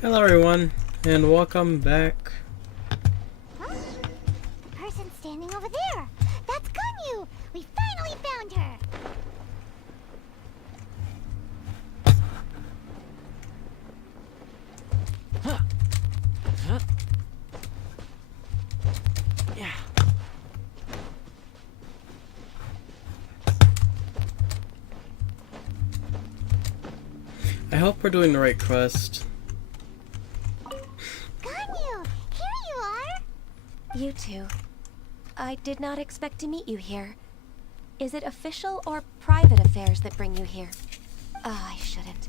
Hello everyone, and welcome back. Huh? The person standing over there! That's Ganyu! We finally found her! Yeah. I hope we're doing the right quest. Ganyu! Here you are! You two. I did not expect to meet you here. Is it official or private affairs that bring you here? I shouldn't.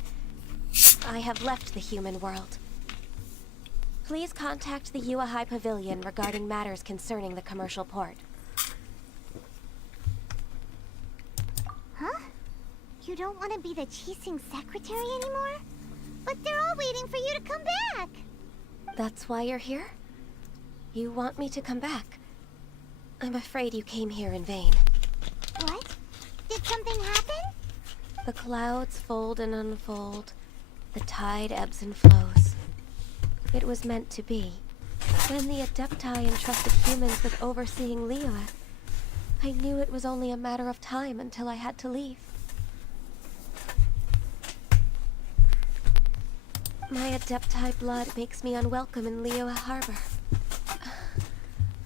I have left the human world. Please contact the Yuahai Pavilion regarding matters concerning the commercial port. Huh? You don't want to be the Chising secretary anymore? But they're all waiting for you to come back! That's why you're here? You want me to come back? I'm afraid you came here in vain. What? Did something happen? The clouds fold and unfold. The tide ebbs and flows. It was meant to be. When the Adepti entrusted humans with overseeing Liyue, I knew it was only a matter of time until I had to leave. My Adepti blood makes me unwelcome in Liyue Harbor.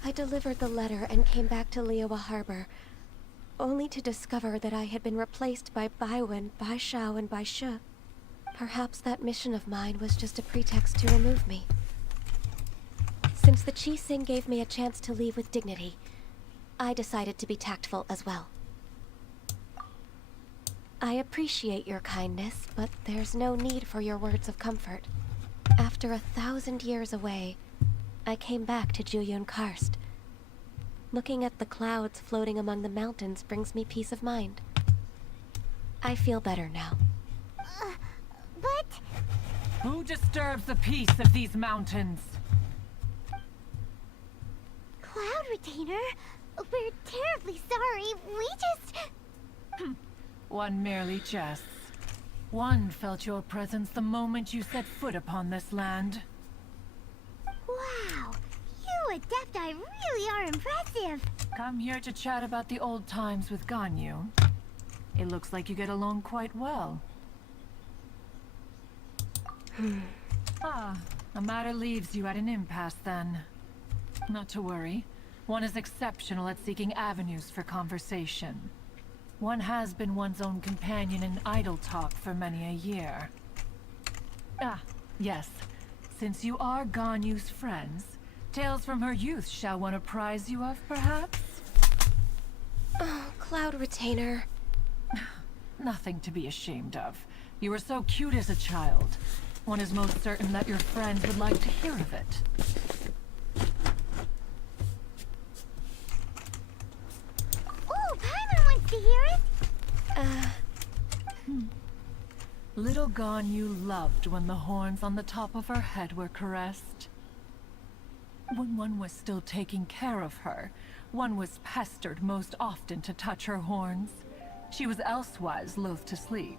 I delivered the letter and came back to Liyue Harbor, only to discover that I had been replaced by Baiwen, Baishao, and Baishu. Perhaps that mission of mine was just a pretext to remove me. Since the Chising gave me a chance to leave with dignity, I decided to be tactful as well. I appreciate your kindness, but there's no need for your words of comfort. After 1,000 years away, I came back to Juyun Karst. Looking at the clouds floating among the mountains brings me peace of mind. I feel better now. But... Who disturbs the peace of these mountains? Cloud Retainer, we're terribly sorry. We just... One merely jests. One felt your presence the moment you set foot upon this land. Wow! You Adepti really are impressive! Come here to chat about the old times with Ganyu. It looks like you get along quite well. A matter leaves you at an impasse then. Not to worry. One is exceptional at seeking avenues for conversation. One has been one's own companion in idle talk for many a year. Yes. Since you are Ganyu's friends, tales from her youth shall one apprise you of, perhaps? Oh, Cloud Retainer. Nothing to be ashamed of. You were so cute as a child. One is most certain that your friends would like to hear of it. Oh, Paimon wants to hear it! Little Ganyu loved when the horns on the top of her head were caressed. When one was still taking care of her, one was pestered most often to touch her horns. She was elsewise loath to sleep.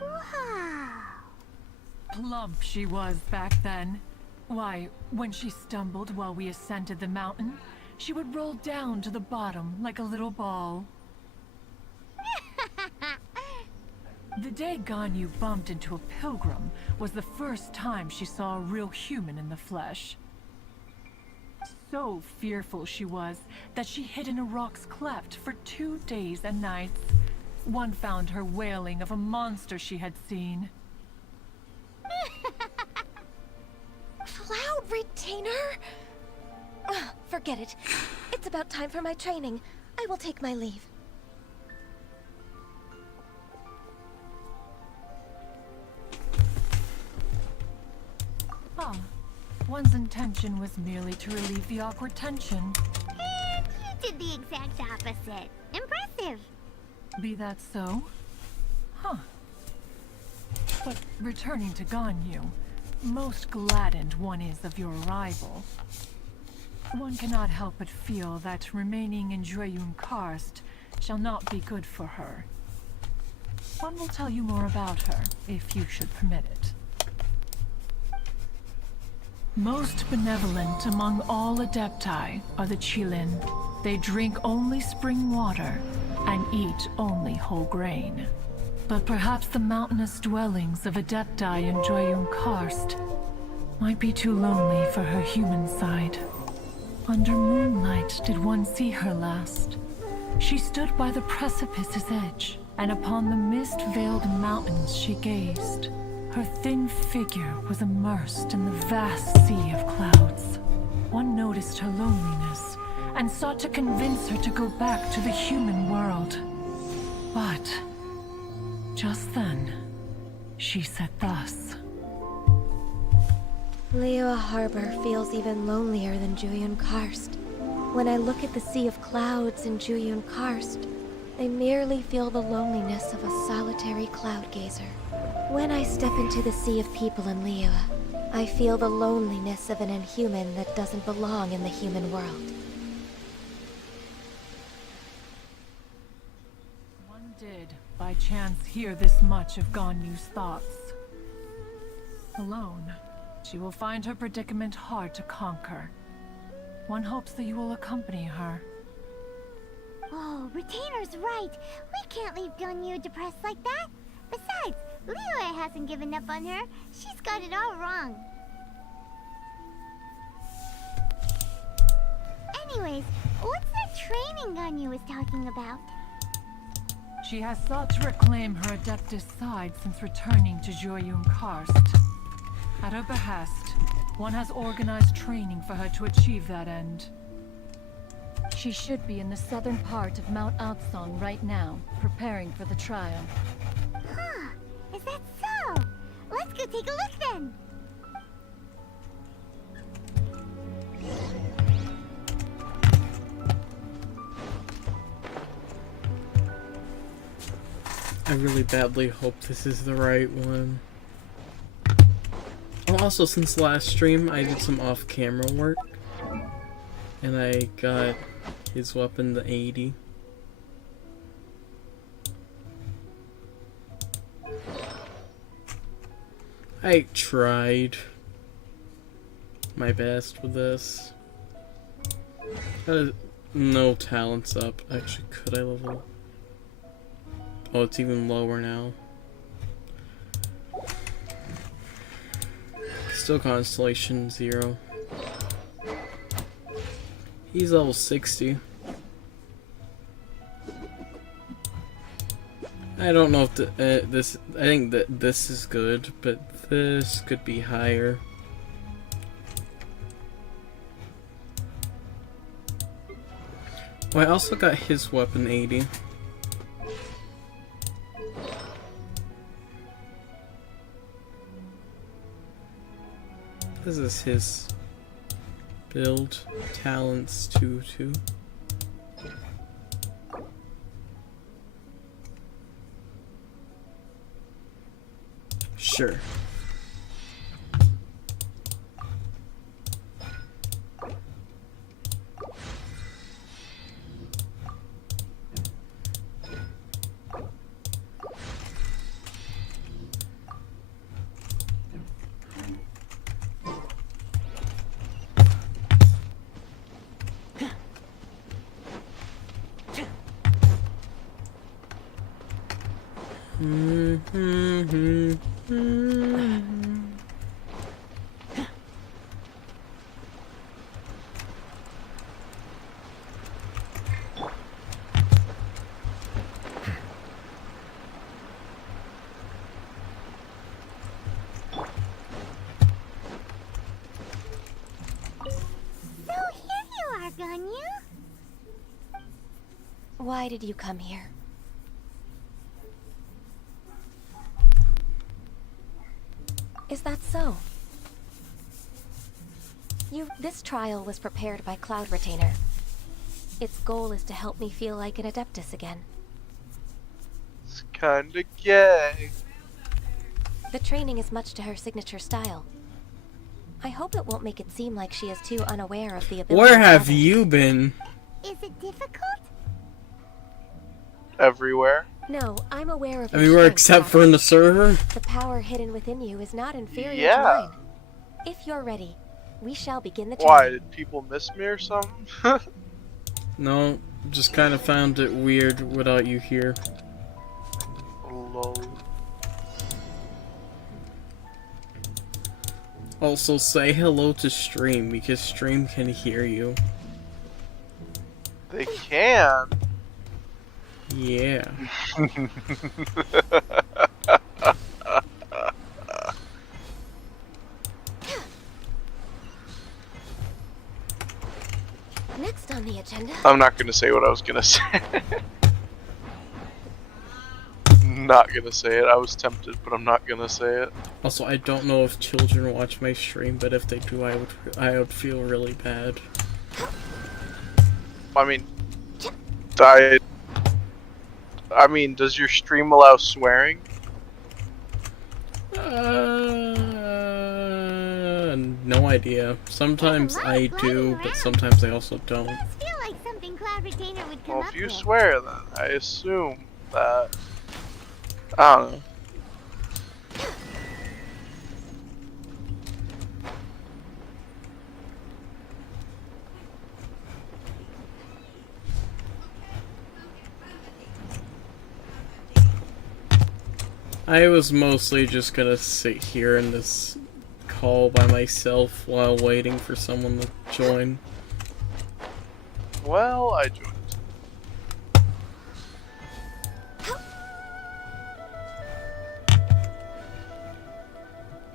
Wow! Plump she was back then. Why, when she stumbled while we ascended the mountain, she would roll down to the bottom like a little ball. The day Ganyu bumped into a pilgrim was the first time she saw a real human in the flesh. So fearful she was that she hid in a rock's cleft for 2 days and nights. One found her wailing of a monster she had seen. Cloud Retainer? Forget it. It's about time for my training. I will take my leave. One's intention was merely to relieve the awkward tension. And you did the exact opposite. Impressive! Be that so? But returning to Ganyu, most gladdened one is of your arrival. One cannot help but feel that remaining in Juyun Karst shall not be good for her. One will tell you more about her, if you should permit it. Most benevolent among all Adepti are the Qilin. They drink only spring water and eat only whole grain. But perhaps the mountainous dwellings of Adepti in Joyun Karst might be too lonely for her human side. Under moonlight did one see her last. She stood by the precipice's edge, and upon the mist-veiled mountains she gazed. Her thin figure was immersed in the vast sea of clouds. One noticed her loneliness, and sought to convince her to go back to the human world. But just then, she said thus. Liyue Harbor feels even lonelier than Joyun Karst. When I look at the sea of clouds in Joyun Karst, I merely feel the loneliness of a solitary cloud gazer. When I step into the sea of people in Liyue, I feel the loneliness of an inhuman that doesn't belong in the human world. One did, by chance, hear this much of Ganyu's thoughts. Alone, she will find her predicament hard to conquer. One hopes that you will accompany her. Oh, Retainer's right. We can't leave Ganyu depressed like that. Besides, Liyue hasn't given up on her. She's got it all wrong. Anyways, what's that training Ganyu was talking about? She has sought to reclaim her Adeptus side since returning to Joyun Karst. At her behest, one has organized training for her to achieve that end. She should be in the southern part of Mount Aotsong right now, preparing for the trial. Huh, is that so? Let's go take a look then. I really badly hope this is the right one. Oh, also, since the last stream, I did some off-camera work. And I got his weapon, the 80. I tried my best with this. No talents up. Actually, could I level? Oh, it's even lower now. Still Constellation 0. He's level 60. I don't know if this. I think that this is good, but this could be higher. Oh, I also got his weapon 80. This is his build. Talents 2-2. Sure. Why did you come here? Is that so? This trial was prepared by Cloud Retainer. Its goal is to help me feel like an Adeptus again. It's kinda gay. The training is much to her signature style. I hope it won't make it seem like she is too unaware of the ability. Where have you been? Is it difficult? Everywhere. No, I'm aware of your Everywhere strength, except Jack. for in the server? The power hidden within you is not inferior Yeah. to mine. If you're ready, We shall begin the Why? journey. Did people miss me or something? No, just kind of found it weird without you here. Lol. Also, say hello to stream because stream can hear you. They can. Yeah. Next on the agenda. I'm not gonna say what I was gonna say. Not gonna say it. I was tempted, but I'm not gonna say it. Also, I don't know if children watch my stream, but if they do, I would feel really bad. I mean, does your stream allow swearing? No idea. Sometimes I do, but sometimes I also don't. Does feel like something Cloud Retainer would come Well, up if you with. swear, then I assume that. I don't know. I was mostly just gonna sit here in this call by myself while waiting for someone to join. Well, I joined.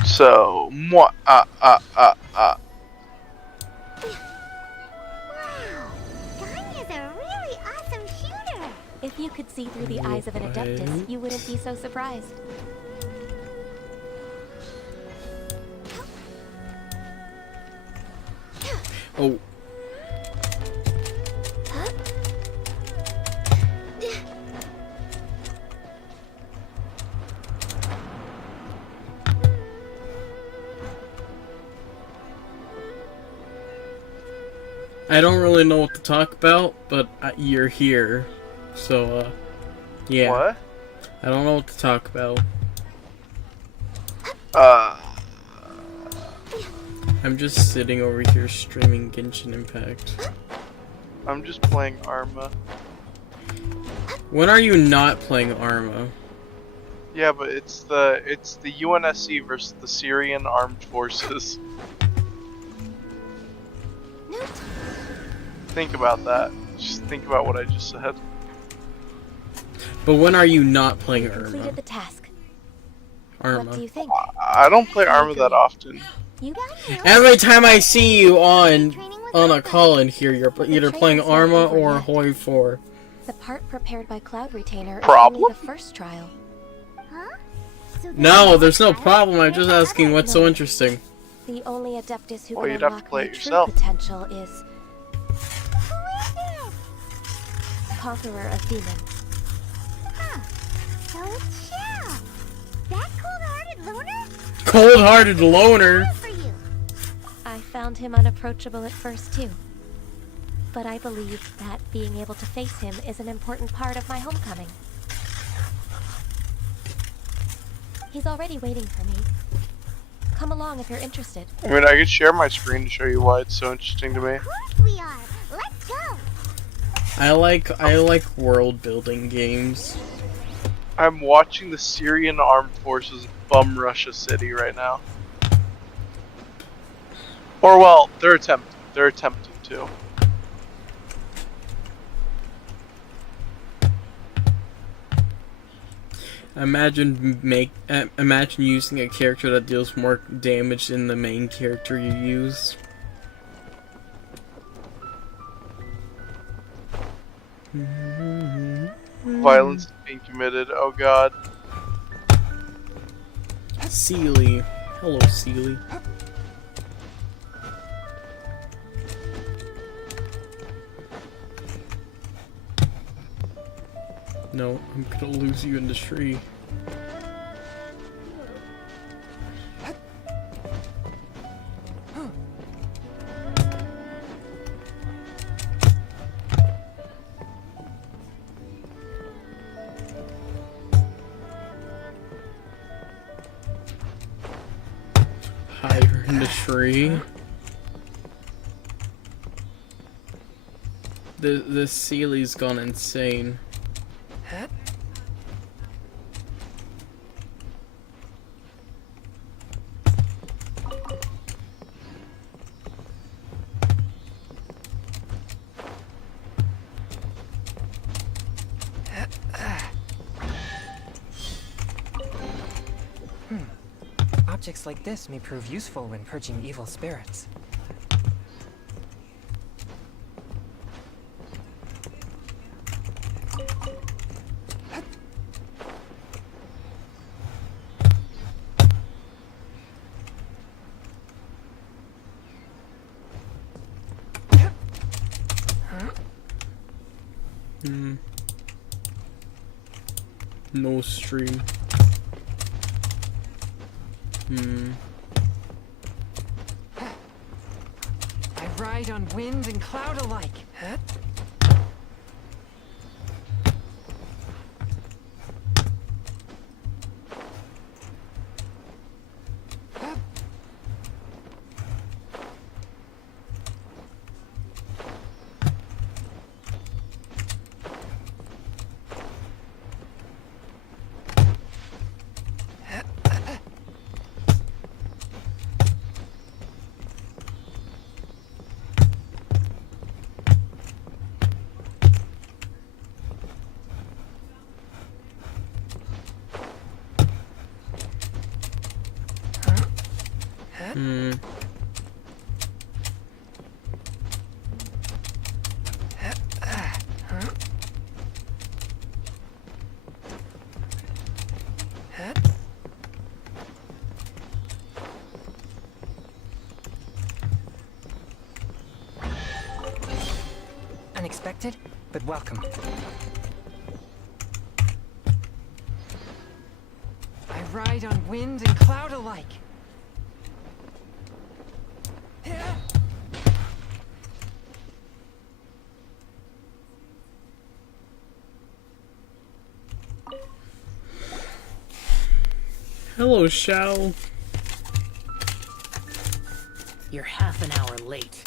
So, moi, Wow, Ganya's a really awesome shooter. If you could see through the eyes of an Adeptus, you wouldn't be so surprised. Oh, I don't really know what to talk about, but you're here, so yeah. what? I don't know what to talk about. I'm just sitting over here streaming Genshin Impact. I'm just playing Arma. When are you not playing Arma? Yeah, but it's the UNSC versus the Syrian Armed Forces. Think about that. Just think about what I just said. But when are you not playing Completed Arma? the task. What do Arma. you think? I don't play Arma that often. You Every time I see you on a call in here, you're either playing Arma or Hoi 4. The part prepared by Cloud Retainer is Problem? only the first trial. Huh? So No, there's no problem. I'm just asking what's so interesting. The only Adeptus who Well, can you'd have to unlock play my it true yourself. potential is Who is it? Conqueror of Demons. Huh. So it's Shell. That cold-hearted loner? Cold-hearted loner. Good for you. I found him unapproachable at first too. But I believe that being able to face him is an important part of my homecoming. He's already waiting for me. Come along if you're interested. I mean, I could share my screen to show you why it's so interesting to me. Of course we are. Let's go. I like world building games. I'm watching the Syrian Armed Forces bum rush a city right now. Or well, they're attempting to. Imagine using a character that deals more damage than the main character you use. Violence is being committed. Oh god. Seely. Hello, Seely. No, I'm gonna lose you in the tree. Hide her in the tree. This Sealy's gone insane. Objects like this may prove useful when purging evil spirits. No stream. I ride on wind and cloud alike. Unexpected, but welcome. I ride on wind and cloud alike. Hello, Shao. You're half an hour late.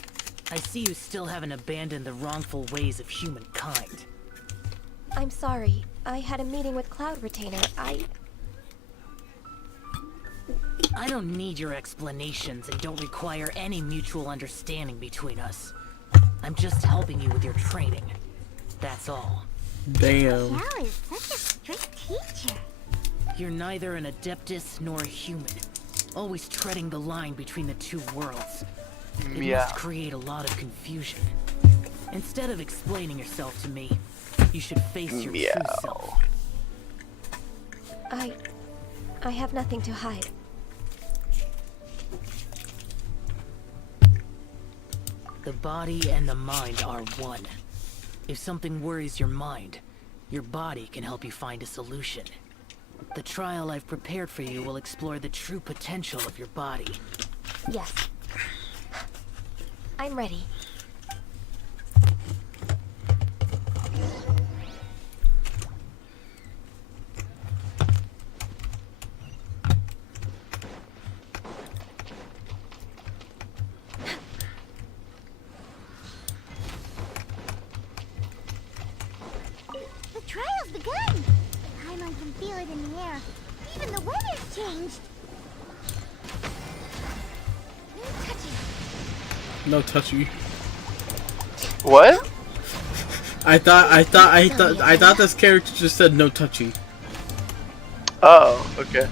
I see you still haven't abandoned the wrongful ways of humankind. I'm sorry. I had a meeting with Cloud Retainer. I don't need your explanations and don't require any mutual understanding between us. I'm just helping you with your training. That's all. Damn. Xiao is such a strict teacher. You're neither an Adeptus nor a human. Always treading the line between the two worlds. It must create a lot of confusion. Instead of explaining yourself to me, you should face your true self. I have nothing to hide. The body and the mind are one. If something worries your mind, your body can help you find a solution. The trial I've prepared for you will explore the true potential of your body. Yes. I'm ready. The trial's begun! Paimon can feel it in the air. Even the weather's changed. No touchy. What? I thought this character just said no touchy, Oh, okay.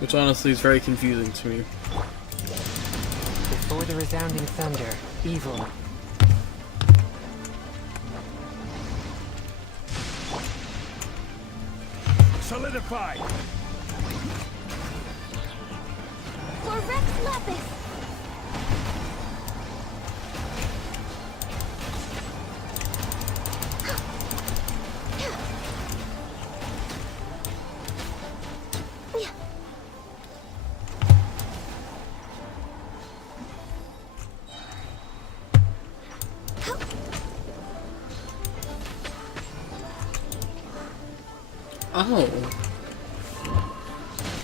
which honestly is very confusing to me. Before the resounding thunder, evil. Solidify! For Rex Lapis! Oh,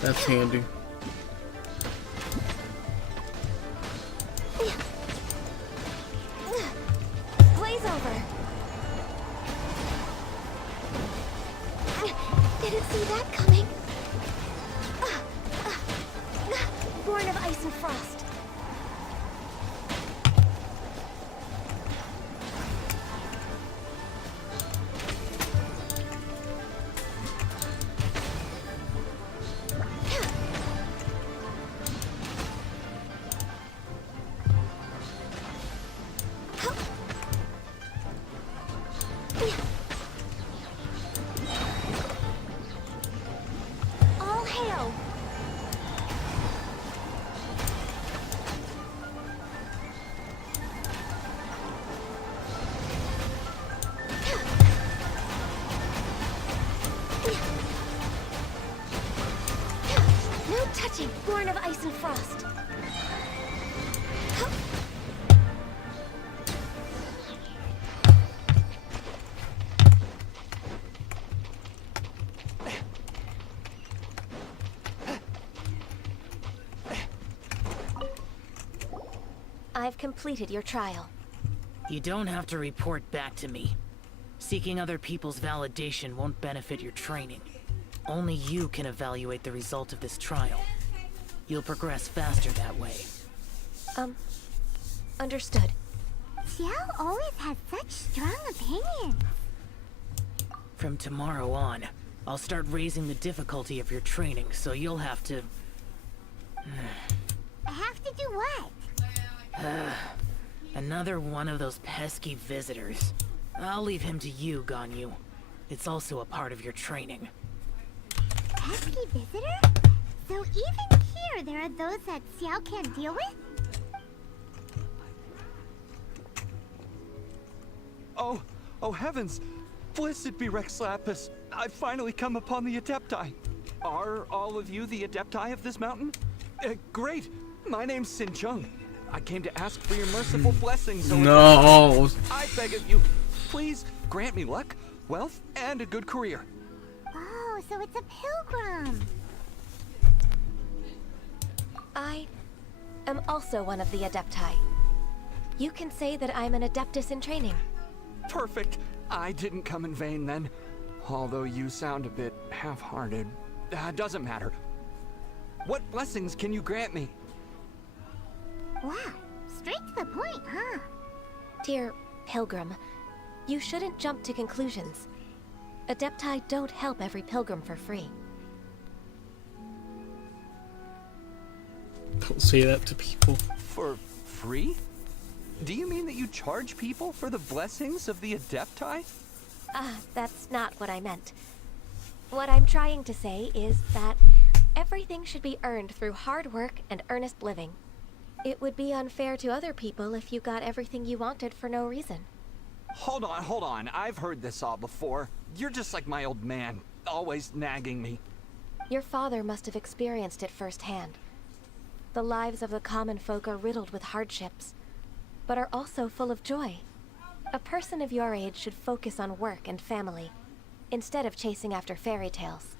that's handy. Blaze over. see that coming. Born of ice and frost. All hail! No touching! Born of ice and frost. I've completed your trial. You don't have to report back to me. Seeking other people's validation won't benefit your training. Only you can evaluate the result of this trial. You'll progress faster that way. Understood. Xiao always has such strong opinions. From tomorrow on, I'll start raising the difficulty of your training, so you'll have to... I have to do what? Another one of those pesky visitors. I'll leave him to you, Ganyu. It's also a part of your training. Pesky visitor? So even here there are those that Xiao can't deal with? Oh heavens! Blessed be Rex Lapis! I've finally come upon the Adepti. Are all of you the Adepti of this mountain? Great! My name's Sin Chung. I came to ask for your merciful blessings. No. I beg of you, please grant me luck, wealth, and a good career. Oh, so it's a pilgrim. I am also one of the Adepti. You can say that I'm an Adeptus in training. Perfect. I didn't come in vain then. Although you sound a bit half-hearted. Doesn't matter. What blessings can you grant me? Wow, straight to the point, huh? Dear Pilgrim, you shouldn't jump to conclusions. Adepti don't help every pilgrim for free. Don't say that to people. For free? Do you mean that you charge people for the blessings of the Adepti? That's not what I meant. What I'm trying to say is that everything should be earned through hard work and earnest living. It would be unfair to other people if you got everything you wanted for no reason. Hold on. I've heard this all before. You're just like my old man, always nagging me. Your father must have experienced it firsthand. The lives of the common folk are riddled with hardships, but are also full of joy. A person of your age should focus on work and family, instead of chasing after fairy tales.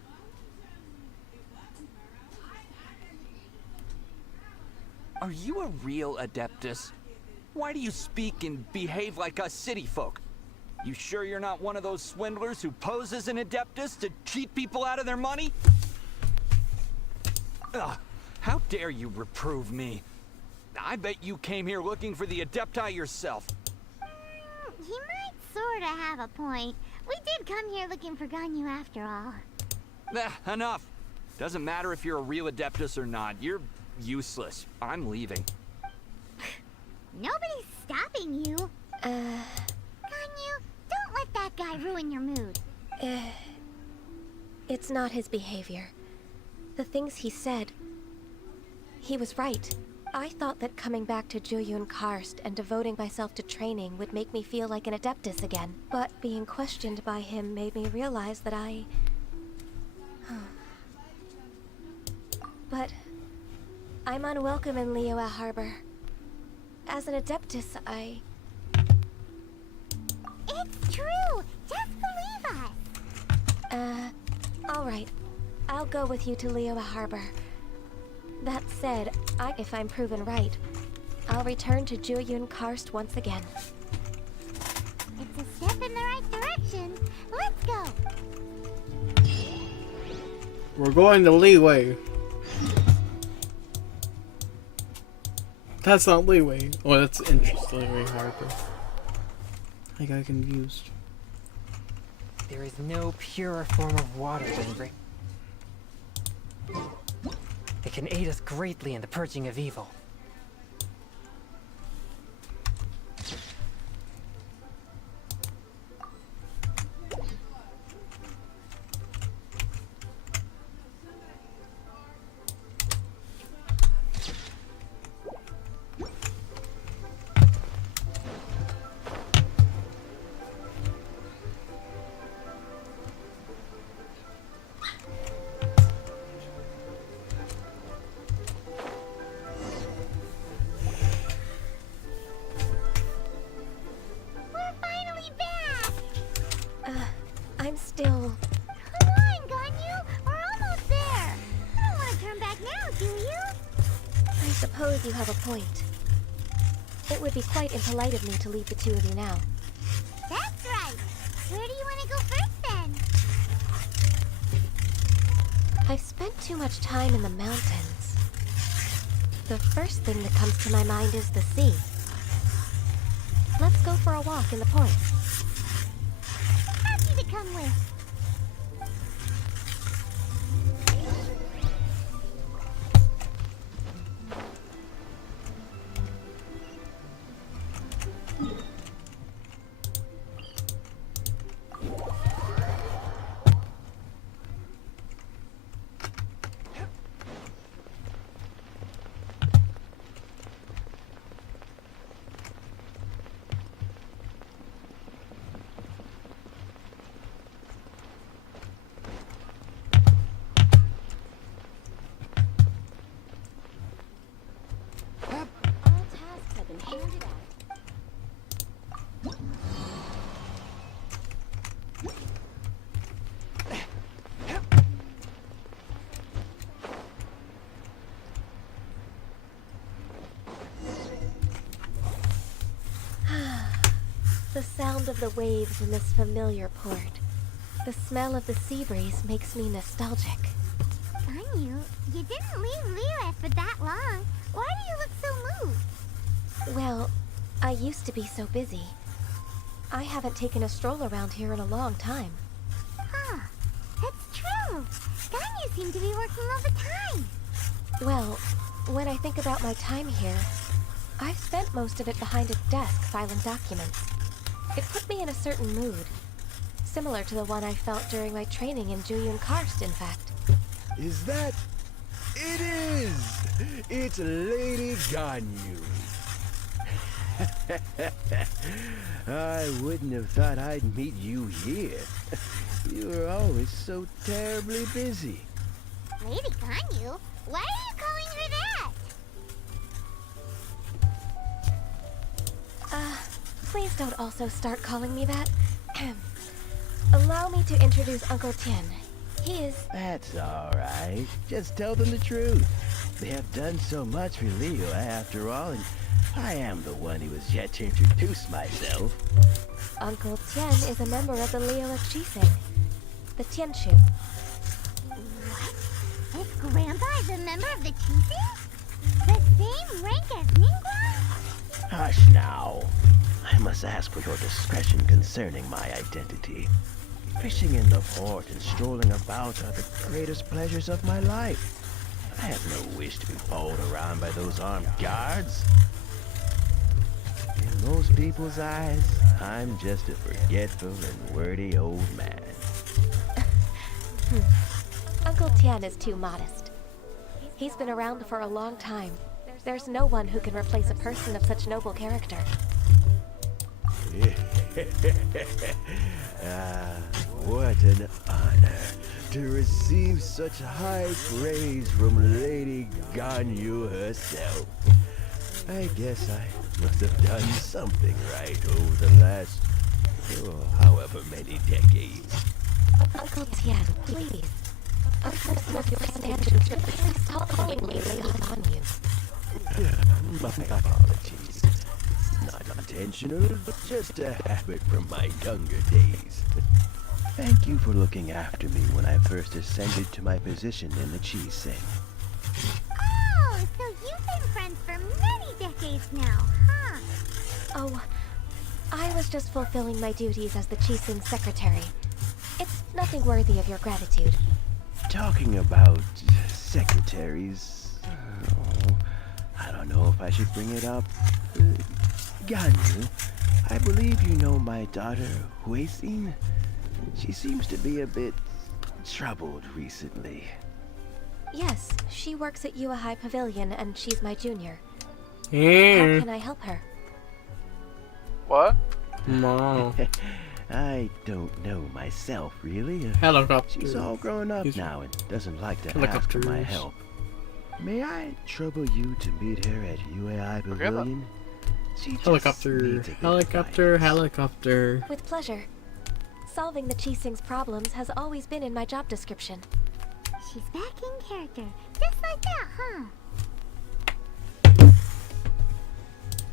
Are you a real Adeptus? Why do you speak and behave like us city folk? You sure you're not one of those swindlers who pose as an Adeptus to cheat people out of their money? Ugh, how dare you reprove me? I bet you came here looking for the Adepti yourself. He might sorta have a point. We did come here looking for Ganyu after all. Enough. Doesn't matter if you're a real Adeptus or not. You're useless. I'm leaving. Nobody's stopping you. Ganyu, don't let that guy ruin your mood. It's not his behavior. The things he said. He was right. I thought that coming back to Jueyun Karst and devoting myself to training would make me feel like an Adeptus again. But being questioned by him made me realize that But I'm unwelcome in Liyue Harbor. As an Adeptus, It's true! Just believe us! Alright. I'll go with you to Liyue Harbor. That said, if I'm proven right, I'll return to Jueyun Karst once again. It's a step in the right direction. Let's go! We're going to Leeway. That's not Leeway. Oh, that's interestingly Harper. I got confused. There is no purer form of water than rain. It can aid us greatly in the purging of evil. I'm still... Come on, Ganyu! We're almost there! You don't want to turn back now, do you? I suppose you have a point. It would be quite impolite of me to leave the two of you now. That's right! Where do you want to go first, then? I've spent too much time in the mountains. The first thing that comes to my mind is the sea. Let's go for a walk in the port. Happy to come with. All tasks have been handed out. The sound of the waves in this familiar port. The smell of the sea breeze makes me nostalgic. Ganyu, you didn't leave Liyue for that long. Why do you look so moved? Well, I used to be so busy. I haven't taken a stroll around here in a long time. Huh. That's true. Ganyu seemed to be working all the time. Well, when I think about my time here, I've spent most of it behind a desk filing documents. It put me in a certain mood, similar to the one I felt during my training in Juyun Karst, in fact. Is that... It is! It's Lady Ganyu. I wouldn't have thought I'd meet you here. You were always so terribly busy. Lady Ganyu? Why are you calling her that? Please don't also start calling me that. Allow me to introduce Uncle Tien. He is... That's all right. Just tell them the truth. They have done so much for Liyue after all, and I am the one who has yet to introduce myself. Uncle Tien is a member of the Liyue Chising, the Tianshu. What? His grandpa is a member of the Chising? The same rank as Ningguang? Hush now. I must ask for your discretion concerning my identity. Fishing in the port and strolling about are the greatest pleasures of my life. I have no wish to be followed around by those armed guards. In most people's eyes, I'm just a forgetful and wordy old man. Uncle Tien is too modest. He's been around for a long time. There's no one who can replace a person of such noble character. What an honor to receive such high praise from Lady Ganyu herself. I guess I must have done something right over the last, however many decades. Uncle Tien, please. A person of your standards should please stop calling me Lady Ganyu. My apologies. Not intentional, just a habit from my younger days. Thank you for looking after me when I first ascended to my position in the cheese sing. Oh, so you've been friends for many decades now, huh? Oh, I was just fulfilling my duties as the Chising's secretary. It's nothing worthy of your gratitude. Talking about secretaries, I don't know if I should bring it up. Ganyu, I believe you know my daughter, Huixin. She seems to be a bit troubled recently. Yes, she works at Yua High Pavilion and she's my junior. How Yeah. can I help her? What? No. I don't know myself, really. Helicopter. She's all grown up He's- now and doesn't like to ask for Helicopters. my help. May I trouble you to meet her at UAI Pavilion? She just Helicopter. needs a bit of Helicopter. guidance. Helicopter. With pleasure. Solving the Chising's problems has always been in my job description. She's back in character, just like that, huh?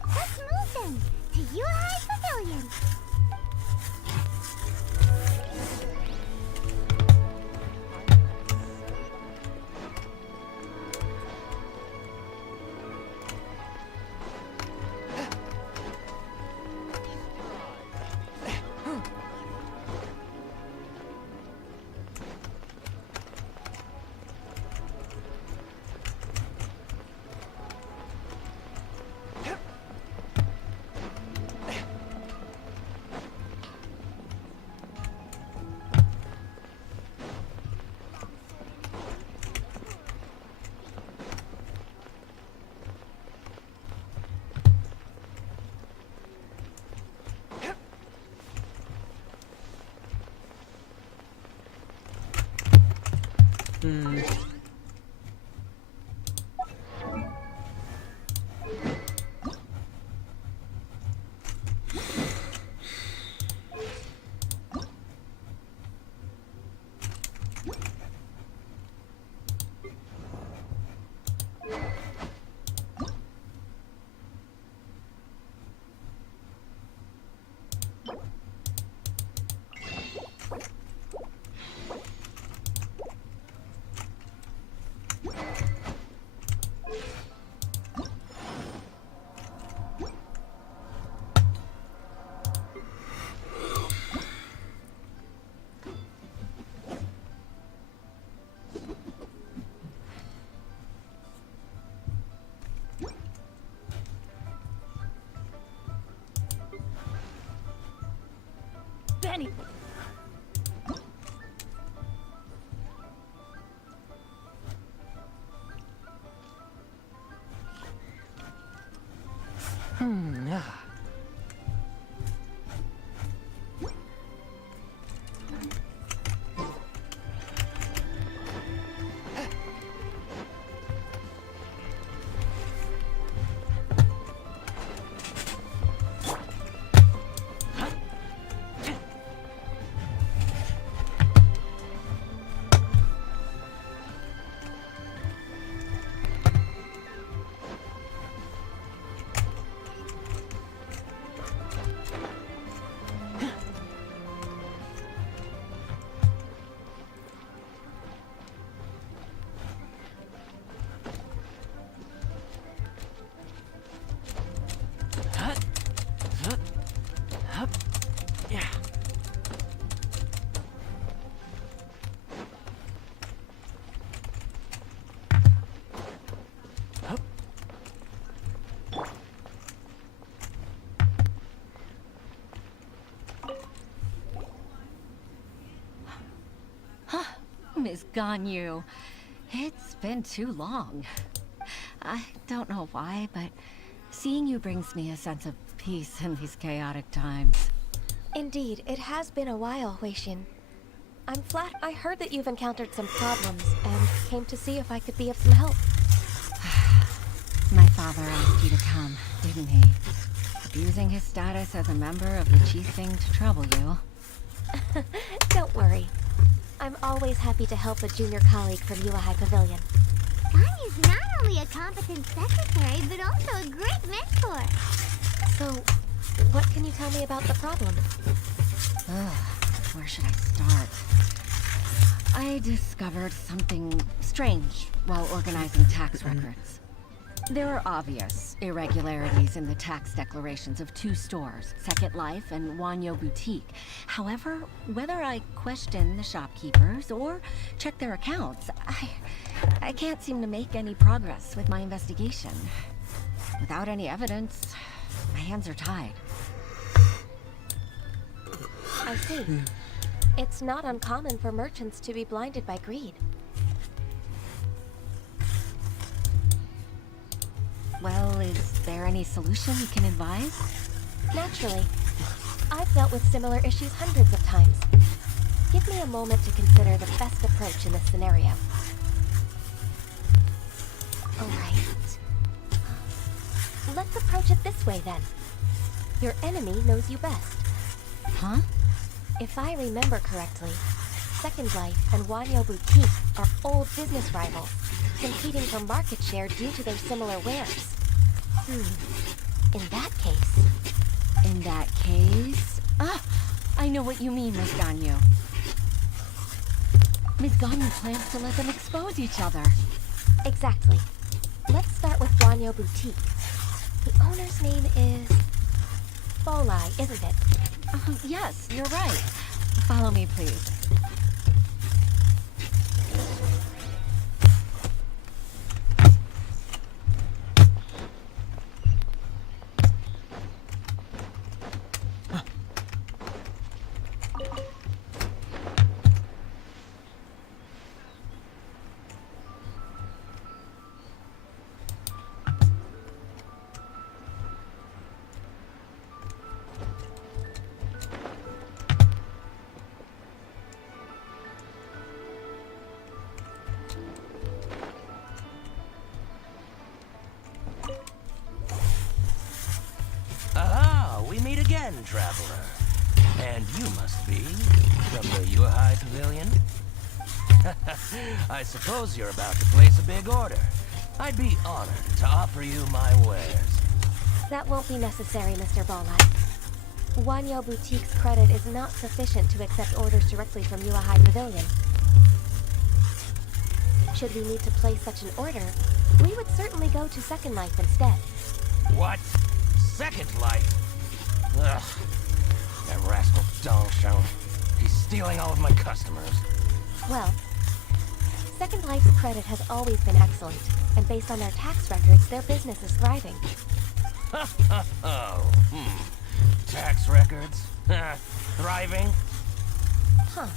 Let's move then to UI Pavilion. Hmm. Benny! Miss Ganyu, it's been too long. I don't know why, but seeing you brings me a sense of peace in these chaotic times. Indeed, it has been a while, Huixin. I'm flat. I heard that you've encountered some problems and came to see if I could be of some help. My father asked you to come, didn't he? Abusing his status as a member of the Chising to trouble you. Don't worry. I'm always happy to help a junior colleague from Yua High Pavilion. Ganyu's not only a competent secretary, but also a great mentor. So, what can you tell me about the problem? Where should I start? I discovered something strange while organizing tax records. There are obvious irregularities in the tax declarations of two stores, Second Life and Wanyo Boutique. However, whether I question the shopkeepers or check their accounts, I can't seem to make any progress with my investigation. Without any evidence, my hands are tied. I see. It's not uncommon for merchants to be blinded by greed. Well, is there any solution you can advise? Naturally. I've dealt with similar issues hundreds of times. Give me a moment to consider the best approach in this scenario. Alright. Let's approach it this way then. Your enemy knows you best. Huh? If I remember correctly, Second Life and Wanyo Boutique are old business rivals, competing for market share due to their similar wares. In that case... In that case... Ah! I know what you mean, Miss Ganyu. Miss Ganyu plans to let them expose each other. Exactly. Let's start with Wanyo Boutique. The owner's name is... Bolai, isn't it? Yes, you're right. Follow me, please. Traveler. And you must be from the Yuhai Pavilion? I suppose you're about to place a big order. I'd be honored to offer you my wares. That won't be necessary, Mr. Bolai. Wanyo Boutique's credit is not sufficient to accept orders directly from Yuhai Pavilion. Should we need to place such an order, we would certainly go to Second Life instead. What? Second Life? Ugh. That rascal Dongshan. He's stealing all of my customers. Well, Second Life's credit has always been excellent, and based on their tax records, their business is thriving. Tax records? Thriving? Huh.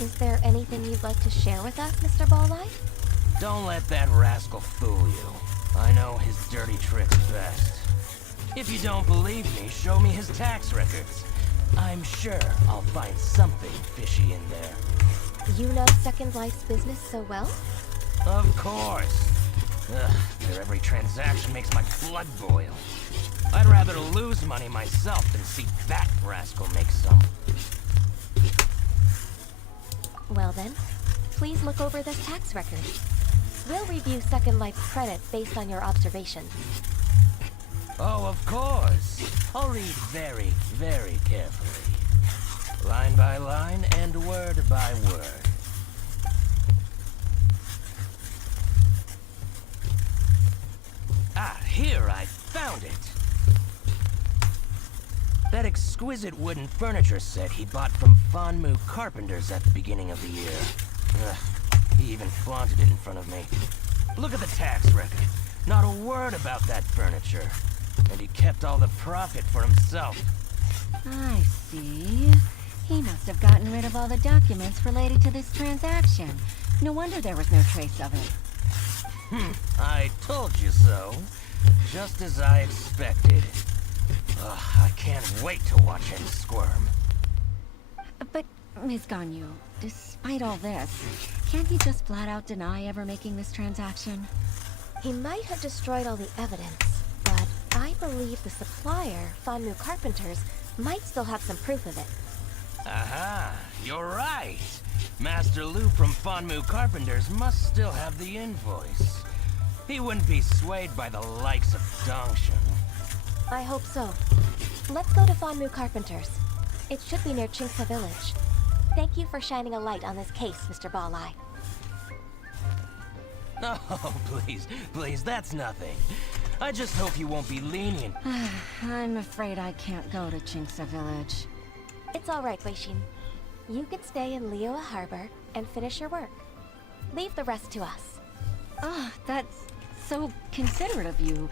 Is there anything you'd like to share with us, Mr. Bolai? Don't let that rascal fool you. I know his dirty tricks best. If you don't believe me, show me his tax records. I'm sure I'll find something fishy in there. You know Second Life's business so well? Of course. Their every transaction makes my blood boil. I'd rather lose money myself than see that rascal make some. Well then, please look over this tax record. We'll review Second Life's credit based on your observation. Oh, of course. I'll read very, very carefully. Line by line and word by word. Ah, here, I found it. That exquisite wooden furniture set he bought from Fanmu Carpenters at the beginning of the year. He even flaunted it in front of me. Look at the tax record. Not a word about that furniture. And he kept all the profit for himself. I see. He must have gotten rid of all the documents related to this transaction. No wonder there was no trace of it. I told you so. Just as I expected. I can't wait to watch him squirm. But, Ms. Ganyu, despite all this, can't he just flat out deny ever making this transaction? He might have destroyed all the evidence, but I believe the supplier, Fanmu Carpenters, might still have some proof of it. Aha, you're right. Master Lu from Fanmu Carpenters must still have the invoice. He wouldn't be swayed by the likes of Dongshan. I hope so. Let's go to Fanmu Carpenters. It should be near Chinksa Village. Thank you for shining a light on this case, Mr. Balleye. Oh, please, that's nothing. I just hope you won't be lenient. I'm afraid I can't go to Chinxa Village. It's all right, Weishin. You can stay in Liyue Harbor and finish your work. Leave the rest to us. Ah, that's so considerate of you.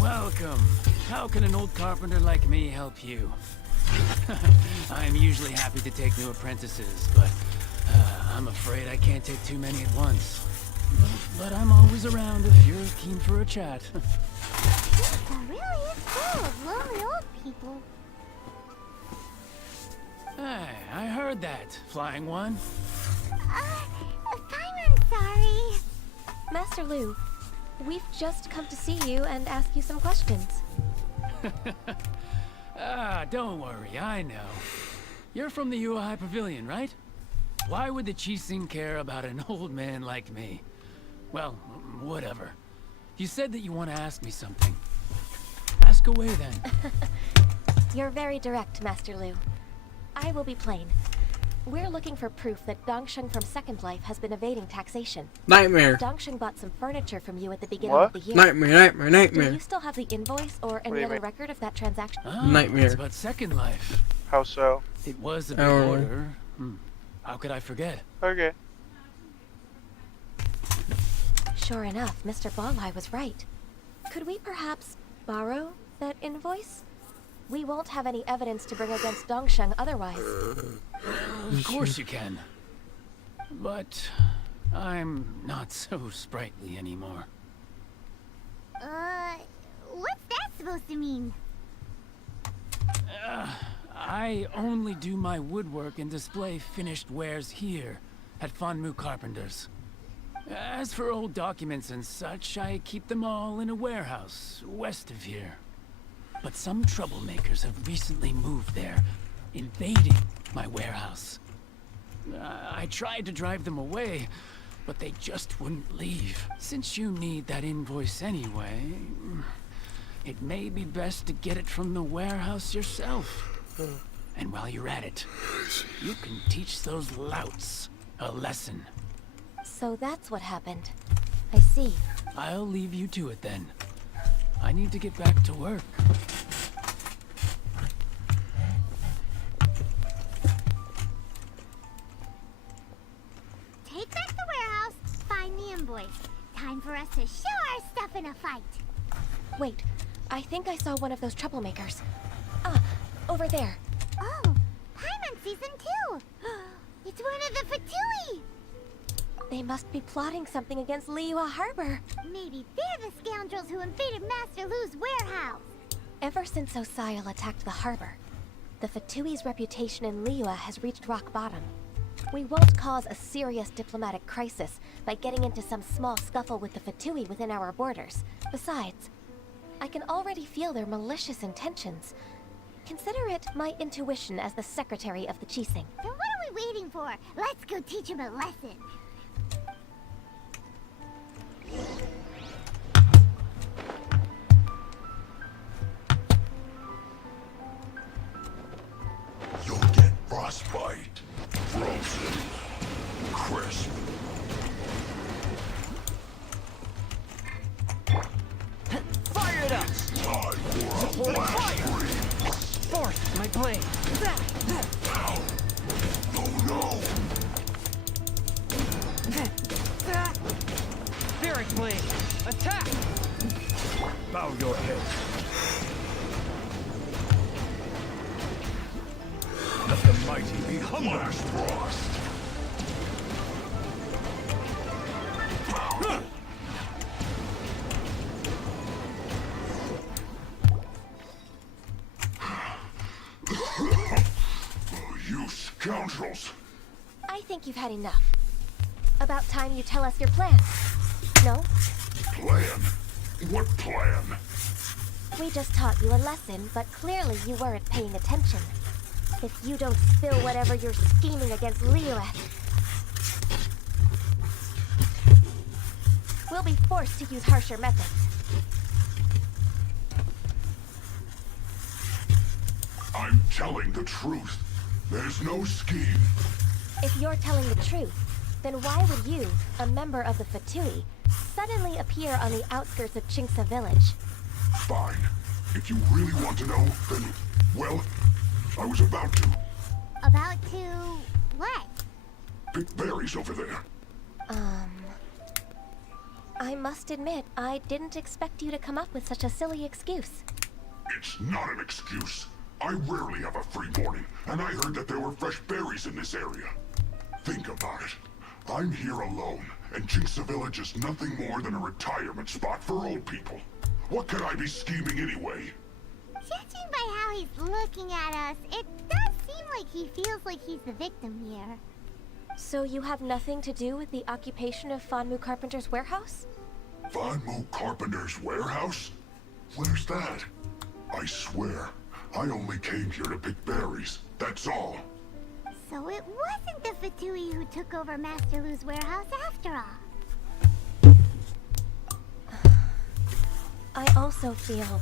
Welcome. How can an old carpenter like me help you? I'm usually happy to take new apprentices, but I'm afraid I can't take too many at once. But I'm always around if you're keen for a chat. Chinxa really is full of lonely old people. Hey, I heard that, Flying One. I'm sorry. Master Lu, we've just come to see you and ask you some questions. Don't worry, I know. You're from the Yuehai Pavilion, right? Why would the Qixing care about an old man like me? Well, whatever. You said that you want to ask me something. Ask away, then. You're very direct, Master Lu. I will be plain. We're looking for proof that Dongsheng from Second Life has been evading taxation. Nightmare. Dongsheng bought some furniture from you at the beginning What? of the year. Nightmare. Do you still have the invoice or any other mean? record of that transaction? Nightmare. It's about Second Life. How so? It was a big order. How could I forget? Okay. Sure enough, Mr. Balleye was right. Could we perhaps borrow that invoice? We won't have any evidence to bring against Dongsheng otherwise. Of course you can. But I'm not so sprightly anymore. What's that supposed to mean? I only do my woodwork and display finished wares here at Fanmu Carpenters. As for old documents and such, I keep them all in a warehouse west of here. But some troublemakers have recently moved there, invading my warehouse. I tried to drive them away, but they just wouldn't leave. Since you need that invoice anyway, it may be best to get it from the warehouse yourself. And while you're at it, you can teach those louts a lesson. So that's what happened. I see. I'll leave you to it then. I need to get back to work. Take back the warehouse, find the invoice. Time for us to show our stuff in a fight. Wait, I think I saw one of those troublemakers. Ah, over there. Oh, Paimon sees them too. It's one of the Fatui. They must be plotting something against Liyue Harbor. Maybe they're the scoundrels who invaded Master Lu's warehouse. Ever since Osial attacked the harbor, the Fatui's reputation in Liyue has reached rock bottom. We won't cause a serious diplomatic crisis by getting into some small scuffle with the Fatui within our borders. Besides, I can already feel their malicious intentions. Consider it my intuition as the secretary of the Qixing. Then what are we waiting for? Let's go teach him a lesson. Deploy fire! Force my blade! Spirit blade! Attack! Bow your head. Let the mighty be humbled. Frost. You scoundrels! I think you've had enough. About time you tell us your plan. No? Plan? What plan? We just taught you a lesson, but clearly you weren't paying attention. If you don't spill whatever you're scheming against Liyue, we'll be forced to use harsher methods. I'm telling the truth. There's no scheme. If you're telling the truth, then why would you, a member of the Fatui, suddenly appear on the outskirts of Chinksa village? Fine. If you really want to know, then, well, I was about to. About to what? Pick berries over there. I must admit, I didn't expect you to come up with such a silly excuse. It's not an excuse. I rarely have a free morning, and I heard that there were fresh berries in this area. Think about it. I'm here alone, and Chinksa Village is nothing more than a retirement spot for old people. What could I be scheming anyway? Judging by how he's looking at us, it does seem like he feels like he's the victim here. So you have nothing to do with the occupation of Fanmu Carpenter's warehouse? Fanmu Carpenter's warehouse? Where's that? I swear, I only came here to pick berries. That's all. So it wasn't the Fatui who took over Master Lu's warehouse after all. I also feel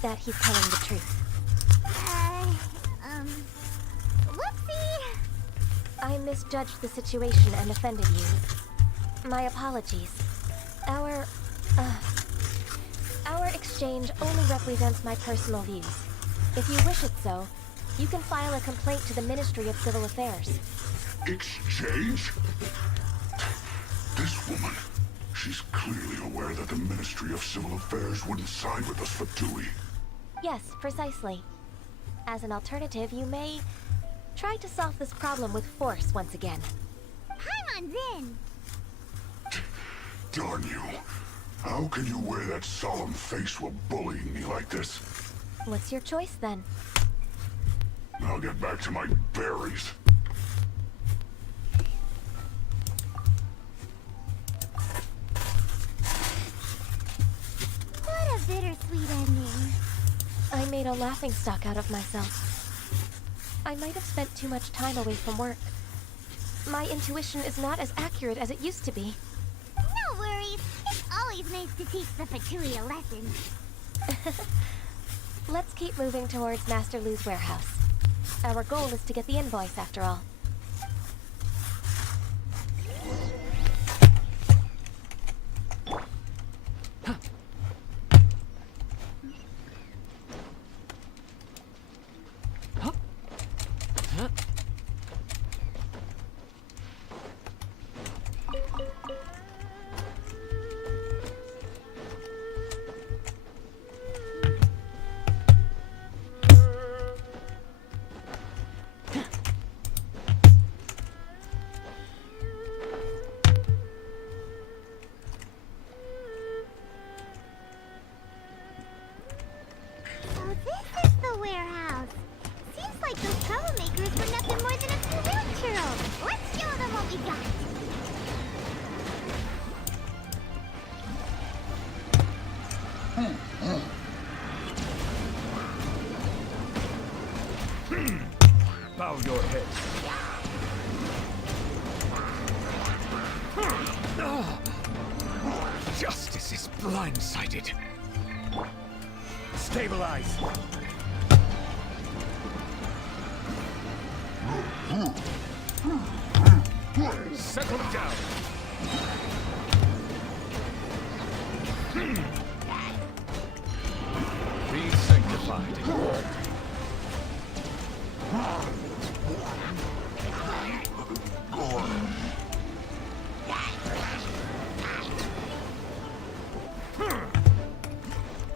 that he's telling the truth. Whoopsie! I misjudged the situation and offended you. My apologies. Our exchange only represents my personal views. If you wish it so, you can file a complaint to the Ministry of Civil Affairs. Exchange? This woman, she's clearly aware that the Ministry of Civil Affairs wouldn't side with us Fatui. Yes, precisely. As an alternative, you may try to solve this problem with force once again. Paimon's in! Darn you. How can you wear that solemn face while bullying me like this? What's your choice, then? I'll get back to my berries. What a bittersweet ending. I made a laughingstock out of myself. I might have spent too much time away from work. My intuition is not as accurate as it used to be. No worries. It's always nice to teach the Fatui a lesson. Let's keep moving towards Master Lu's warehouse. Our goal is to get the invoice, after all. Bow your head. Justice is blindsided. Stabilize. Settle down. pride in war.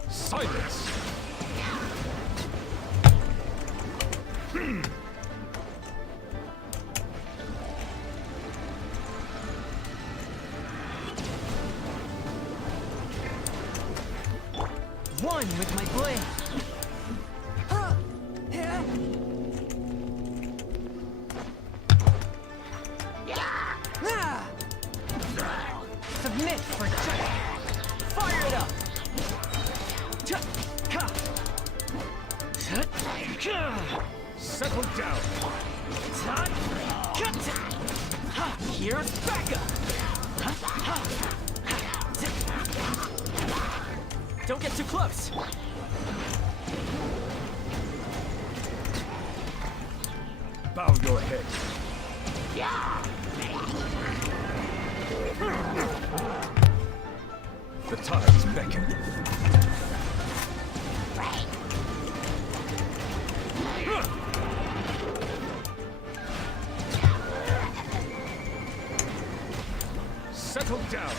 Silence! One with my blade. Submit for justice. Fire it up. Settle down! Here's backup. Don't get too close. Bow your head. The tides beckon. Settle down.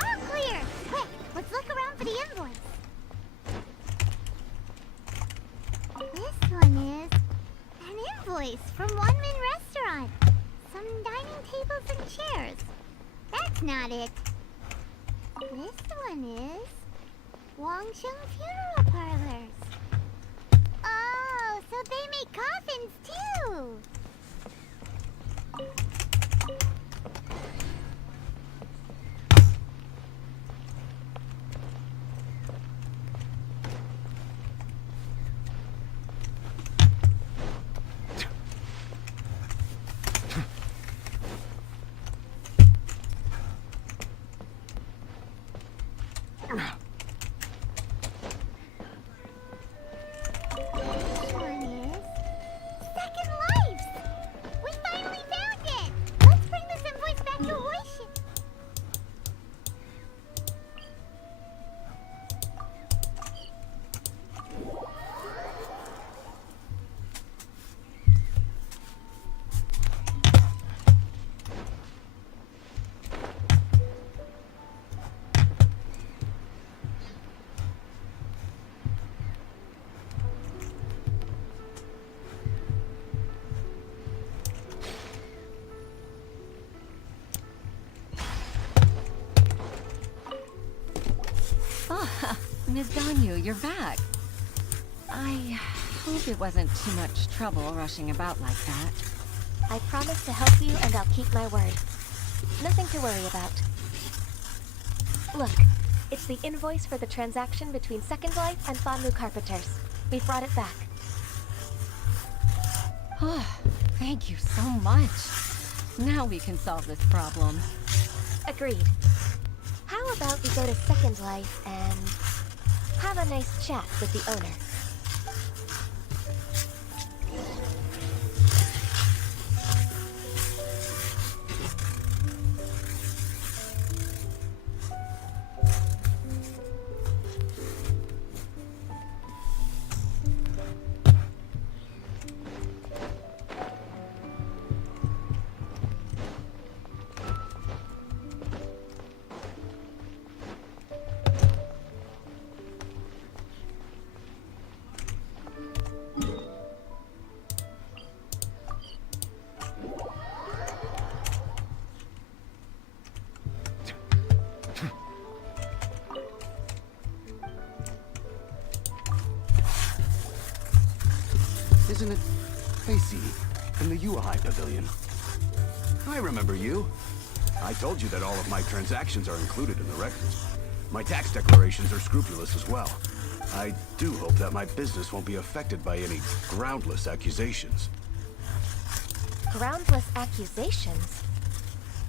All clear! Quick, let's look around for the invoice. This one is an invoice from One Min Restaurant. Some dining tables and chairs. That's not it. This one is Wangsheng Funeral Parlors. Oh, so they make coffins too. This one is Second Lives. We finally found it. Let's bring this invoice back to Oishin. Ah, Ms. Ganyu, you're back. I hope it wasn't too much trouble rushing about like that. I promise to help you, and I'll keep my word. Nothing to worry about. Look, it's the invoice for the transaction between Second Life and Fanmu Carpenters. We brought it back. Oh, thank you so much. Now we can solve this problem. Agreed. How about we go to Second Life and have a nice chat with the owner? Isn't it Facey from the UI Pavilion? I remember you. I told you that all of my transactions are included in the records. My tax declarations are scrupulous as well. I do hope that my business won't be affected by any groundless accusations. Groundless accusations?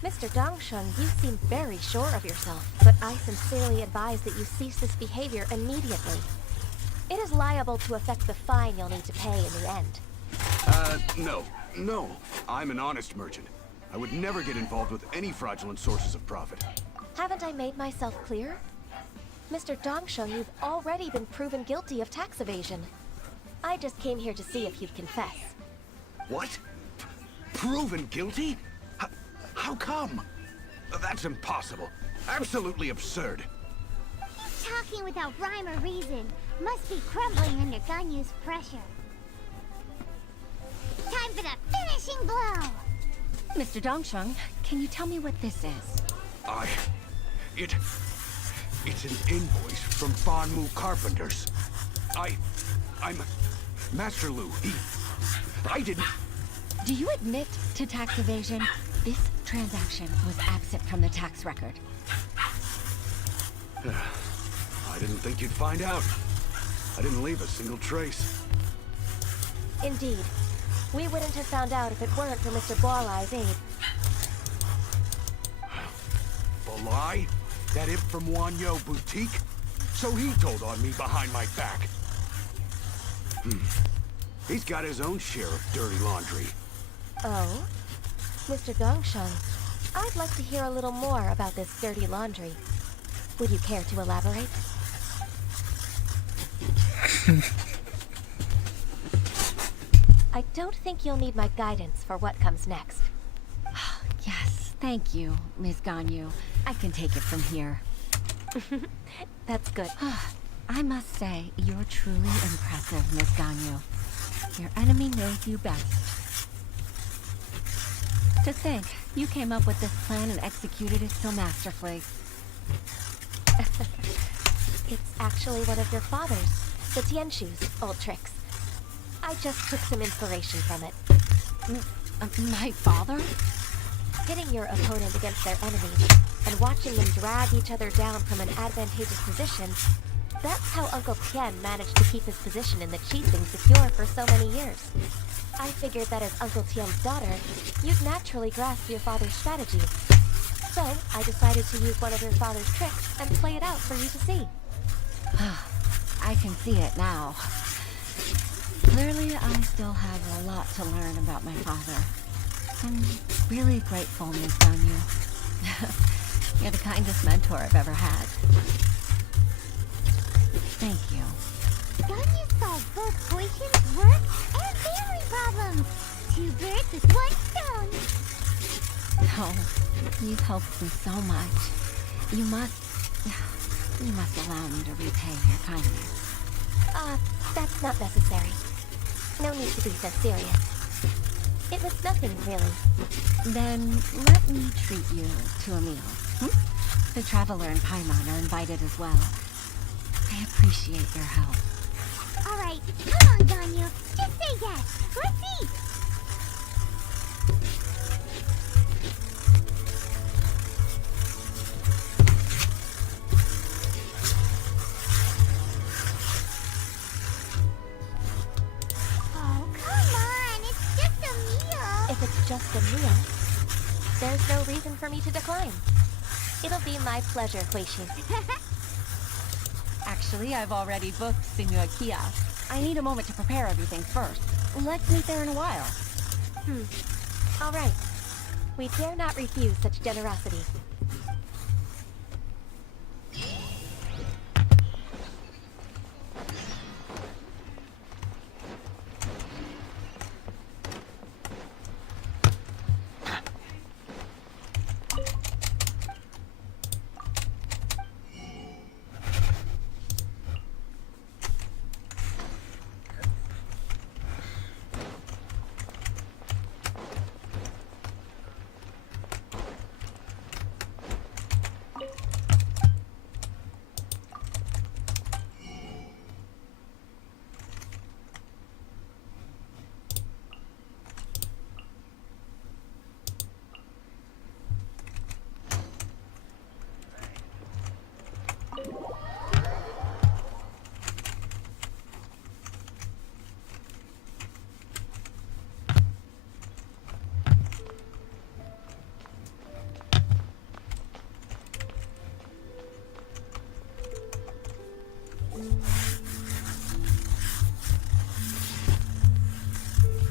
Mr. Dongshun, you seem very sure of yourself, but I sincerely advise that you cease this behavior immediately. It is liable to affect the fine you'll need to pay in the end. No. No. I'm an honest merchant. I would never get involved with any fraudulent sources of profit. Haven't I made myself clear? Mr. Dongsheng, you've already been proven guilty of tax evasion. I just came here to see if you'd confess. What? Proven guilty? How come? That's impossible. Absolutely absurd. Talking without rhyme or reason must be crumbling under Ganyu's pressure. Time for the finishing blow! Mr. Dongsheng, can you tell me what this is? It's an invoice from Fanmu Carpenters. I'm Master Lu. I didn't... Do you admit to tax evasion? This transaction was absent from the tax record. I didn't think you'd find out. I didn't leave a single trace. Indeed. We wouldn't have found out if it weren't for Mr. Balai's aid. Balai? That imp from Wanyo Boutique? So he told on me behind my back. He's got his own share of dirty laundry. Oh? Mr. Dongsheng, I'd like to hear a little more about this dirty laundry. Would you care to elaborate? I don't think you'll need my guidance for what comes next. Yes, thank you, Ms. Ganyu. I can take it from here. That's good. I must say, you're truly impressive, Ms. Ganyu. Your enemy knows you best. To think, you came up with this plan and executed it so masterfully. It's actually one of your father's, the Tianshu's, old tricks. I just took some inspiration from it. My father? Pitting your opponent against their enemies, and watching them drag each other down from an advantageous position, that's how Uncle Tian managed to keep his position in the chiefdom secure for so many years. I figured that as Uncle Tian's daughter, you'd naturally grasp your father's strategies. So, I decided to use one of your father's tricks and play it out for you to see. I can see it now. Clearly, I still have a lot to learn about my father. I'm really grateful, Ms. Ganyu. You're the kindest mentor I've ever had. Thank you. Ganyu solved both potions, work, and family problems. 2 birds with 1 stone. Oh, you've helped me so much. You must allow me to repay your kindness. That's not necessary. No need to be so serious. It was nothing, really. Then let me treat you to a meal. The Traveler and Paimon are invited as well. I appreciate your help. Alright, come on, Ganyu. Just say yes. Let's eat. Oh, come on. It's just a meal. If it's just a meal, there's no reason for me to decline. It'll be my pleasure, Huixin. Actually, I've already booked Senor Kia. I need a moment to prepare everything first. Let's meet there in a while. All right. We dare not refuse such generosity.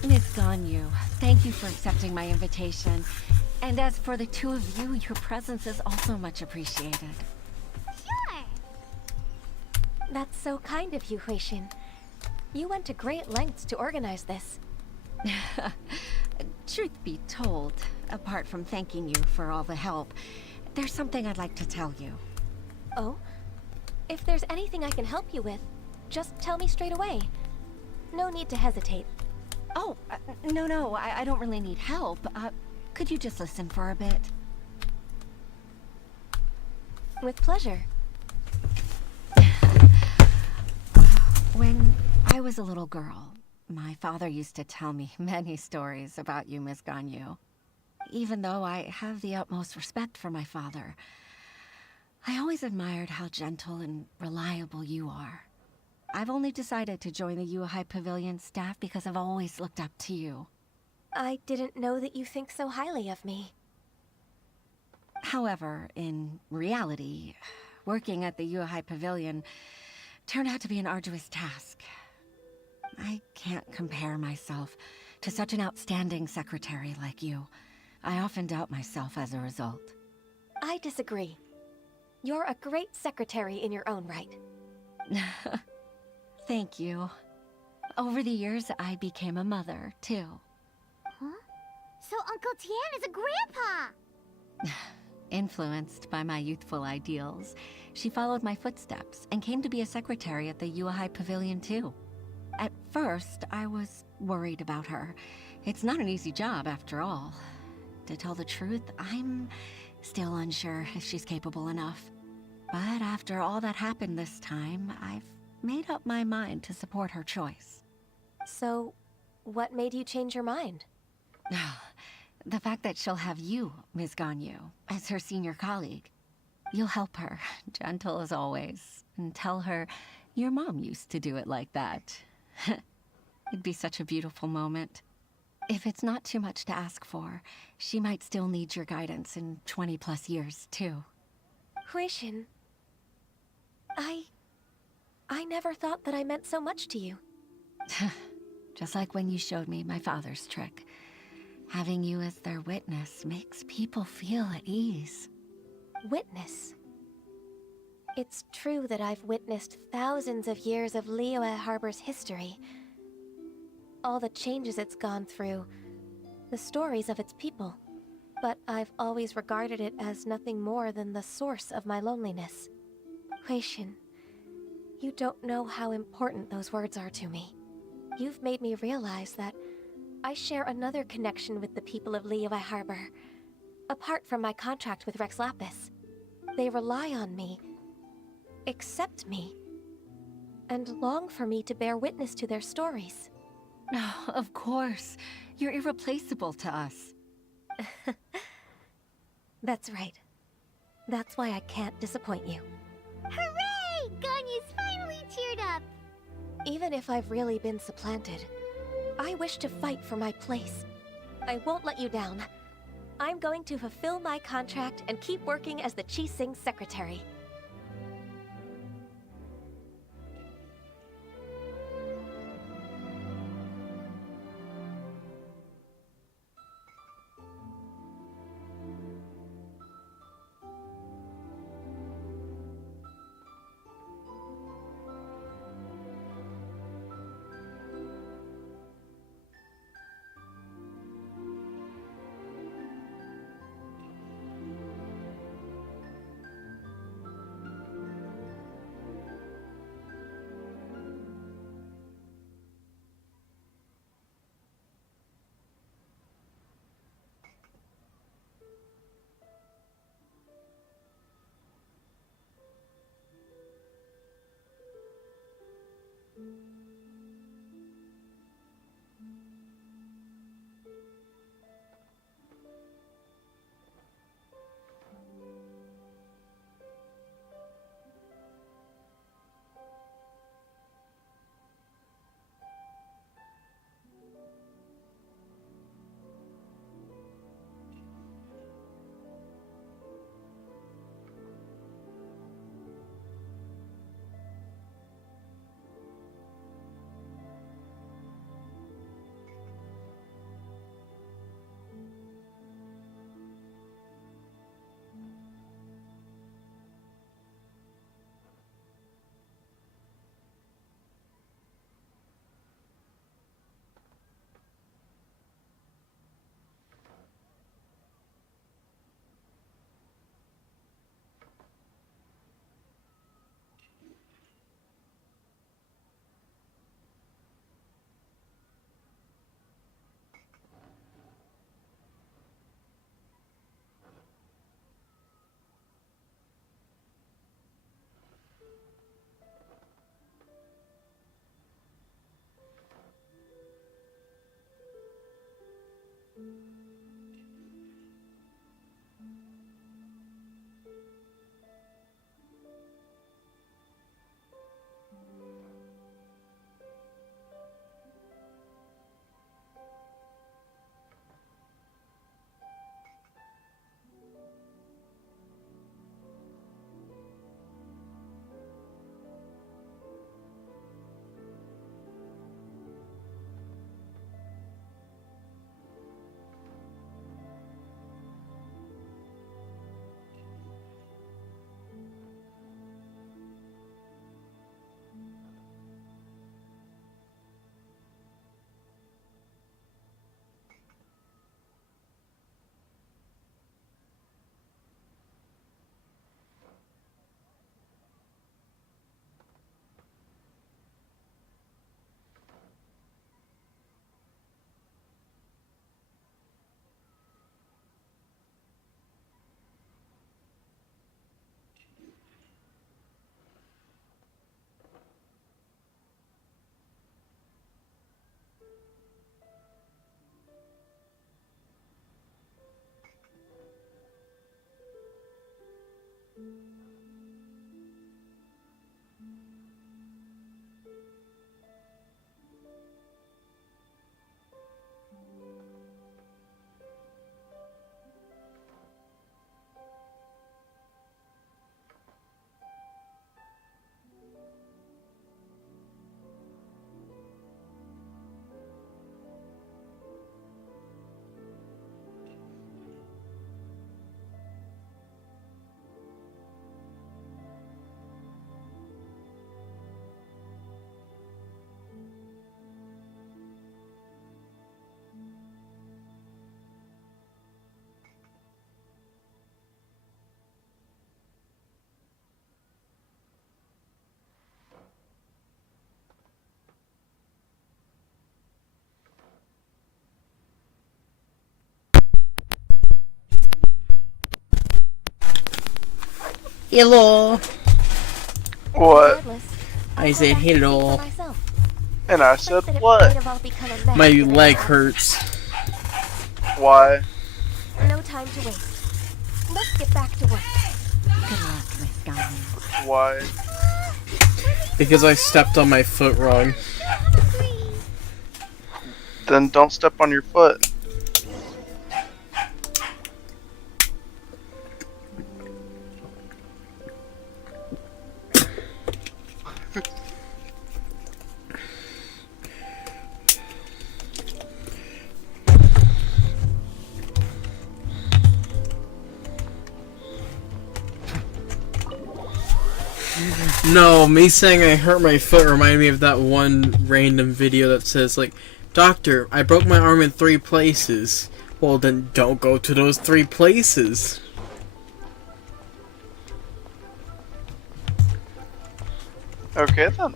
Miss Ganyu, thank you for accepting my invitation. And as for the two of you, your presence is also much appreciated. Sure. That's so kind of you, Huixin. You went to great lengths to organize this. Truth be told, apart from thanking you for all the help, there's something I'd like to tell you. Oh? If there's anything I can help you with, just tell me straight away. No need to hesitate. Oh, no, I don't really need help. Could you just listen for a bit? With pleasure. When I was a little girl, my father used to tell me many stories about you, Miss Ganyu. Even though I have the utmost respect for my father, I always admired how gentle and reliable you are. I've only decided to join the Yuhai Pavilion staff because I've always looked up to you. I didn't know that you think so highly of me. However, in reality, working at the Yuhai Pavilion turned out to be an arduous task. I can't compare myself to such an outstanding secretary like you. I often doubt myself as a result. I disagree. You're a great secretary in your own right. Thank you. Over the years, I became a mother, too. Huh? So Uncle Tian is a grandpa! Influenced by my youthful ideals, she followed my footsteps and came to be a secretary at the Yuhai Pavilion, too. At first, I was worried about her. It's not an easy job, after all. To tell the truth, I'm still unsure if she's capable enough. But after all that happened this time, I've made up my mind to support her choice. So, what made you change your mind? The fact that she'll have you, Ms. Ganyu, as her senior colleague. You'll help her, gentle as always, and tell her your mom used to do it like that. It'd be such a beautiful moment. If it's not too much to ask for, she might still need your guidance in 20+ years, too. Huixin, I never thought that I meant so much to you. Just like when you showed me my father's trick. Having you as their witness makes people feel at ease. Witness? It's true that I've witnessed thousands of years of Liyue Harbor's history. All the changes it's gone through, the stories of its people. But I've always regarded it as nothing more than the source of my loneliness. Huixin, you don't know how important those words are to me. You've made me realize that I share another connection with the people of Liyue Harbor. Apart from my contract with Rex Lapis, they rely on me, accept me, and long for me to bear witness to their stories. Oh, of course. You're irreplaceable to us. That's right. That's why I can't disappoint you. Hooray! Ganyu's finally cheered up! Even if I've really been supplanted, I wish to fight for my place. I won't let you down. I'm going to fulfill my contract and keep working as the Qixing secretary. Hello. What? Regardless, I said hello. for myself. And I said That it what? might have all become a mess My given leg our hurts. Why? No time to waste. Let's get back to work. Good luck, Miss Gunny. Why? Because I stepped on my foot wrong. Then don't step on your foot. No, me saying I hurt my foot reminded me of that one random video that says, like, Doctor, I broke my arm in 3 places. Well, then don't go to those 3 places. Okay then.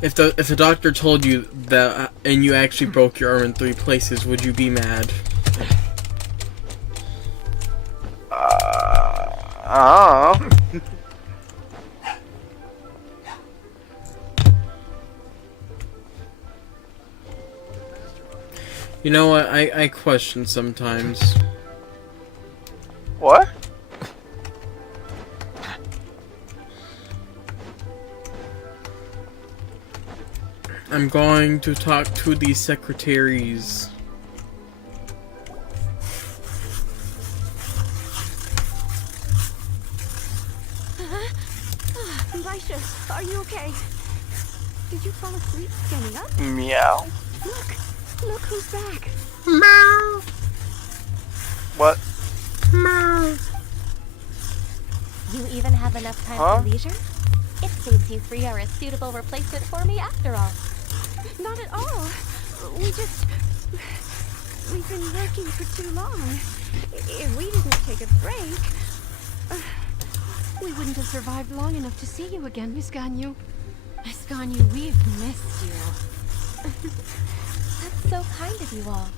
If the doctor told you that and you actually broke your arm in 3 places, would you be mad? You know what? I question sometimes. What? I'm going to talk to the secretaries. Elisha, are you okay? Did you fall asleep standing up? Meow. Look who's back. Meow. What? Meow. You even have enough time for leisure? It seems you three are a suitable replacement for me after all. Not at all. We've been working for too long. If we didn't take a break, we wouldn't have survived long enough to see you again, Miss Ganyu. Miss Ganyu, we've missed you. That's so kind of you all,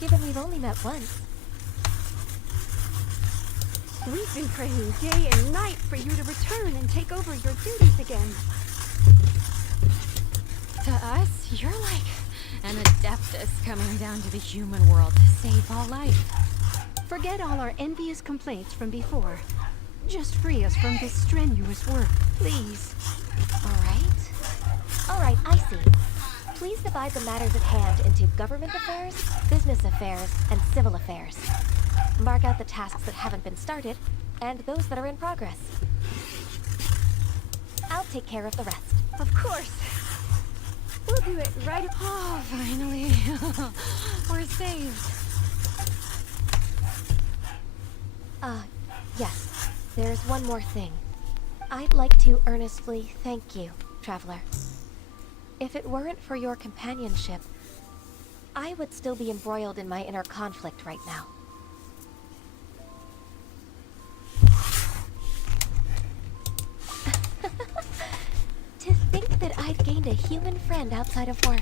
given we've only met once. We've been praying day and night for you to return and take over your duties again. To us, you're like an adeptus coming down to the human world to save all life. Forget all our envious complaints from before. Just free us from this strenuous work, please. Alright, I see. Please divide the matters at hand into government affairs, business affairs, and civil affairs. Mark out the tasks that haven't been started, and those that are in progress. I'll take care of the rest. Of course. We'll do it right up. Oh, finally. We're saved. Yes. There's one more thing. I'd like to earnestly thank you, Traveler. If it weren't for your companionship, I would still be embroiled in my inner conflict right now. To think that I'd gained a human friend outside of work.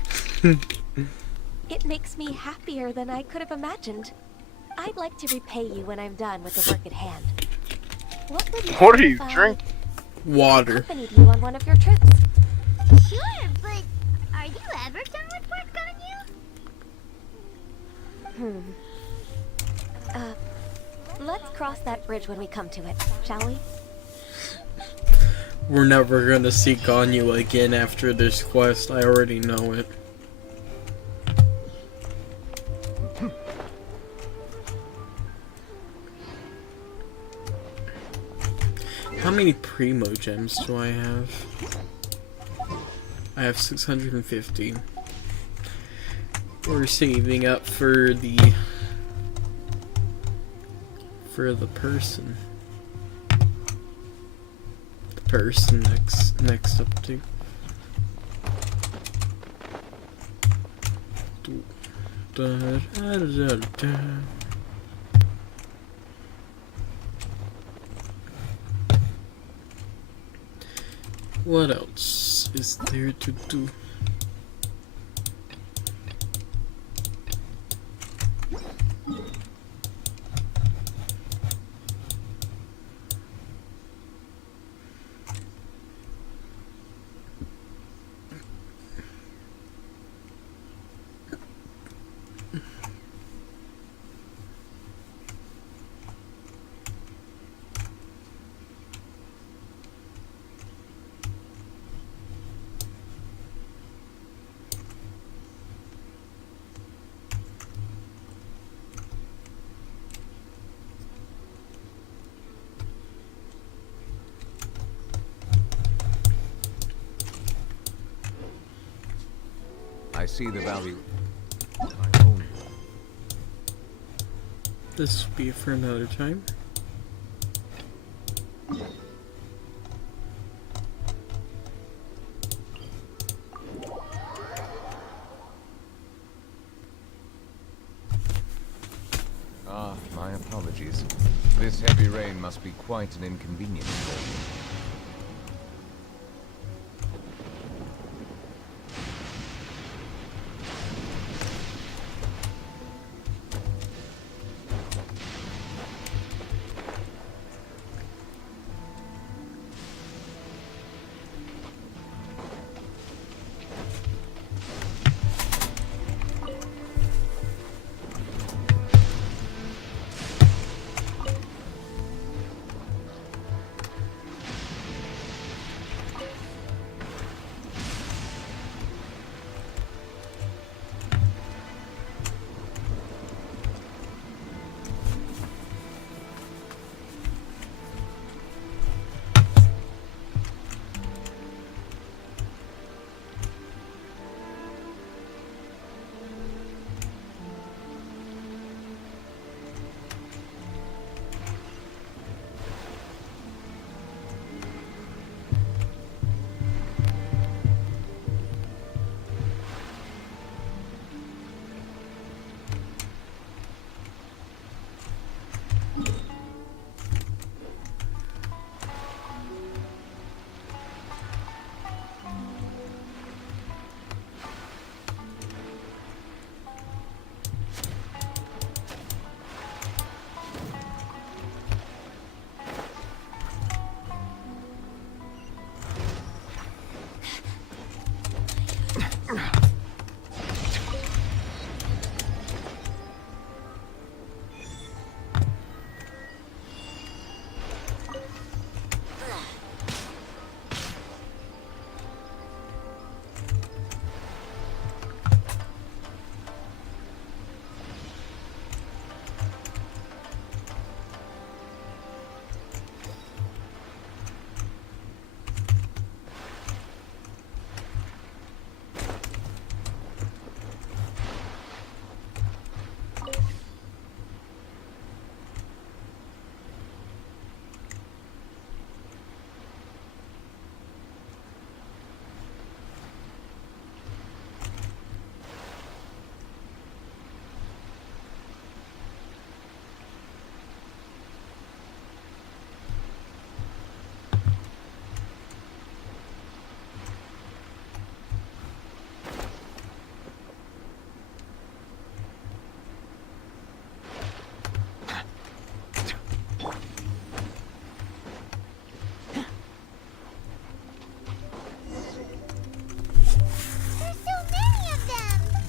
It makes me happier than I could have imagined. I'd like to repay you when I'm done with the work at hand. What are you drinking? Water. Accompanied you on one of your trips. Sure, but are you ever done with work on you? Let's cross that bridge when we come to it, shall we? We're never gonna see Ganyu again after this quest. I already know it. How many Primo gems do I have? I have 650. We're saving up for the person. The person next up to. What else is there to do? I see the value in my own. This will be for another time. Ah, my apologies. This heavy rain must be quite an inconvenience for you.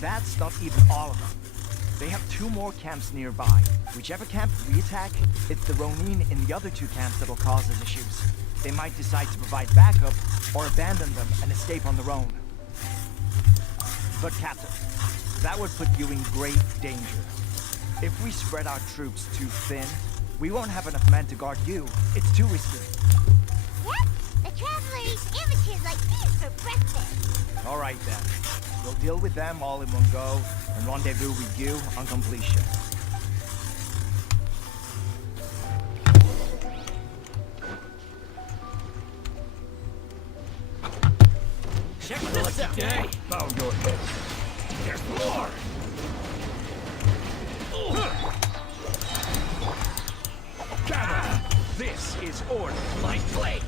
That's not even all of them. They have 2 more camps nearby. Whichever camp we attack, it's the Ronin in the other 2 camps that'll cause us issues. They might decide to provide backup, or abandon them and escape on their own. But Captain, that would put you in great danger. If we spread our troops too thin, we won't have enough men to guard you. It's too risky. Yep, the Traveler eats amateurs like these for breakfast. Alright then. We'll deal with them all in one go, and rendezvous with you on completion. Check this out! Day. Bow your head. There's more! Gather! This is order. My blade!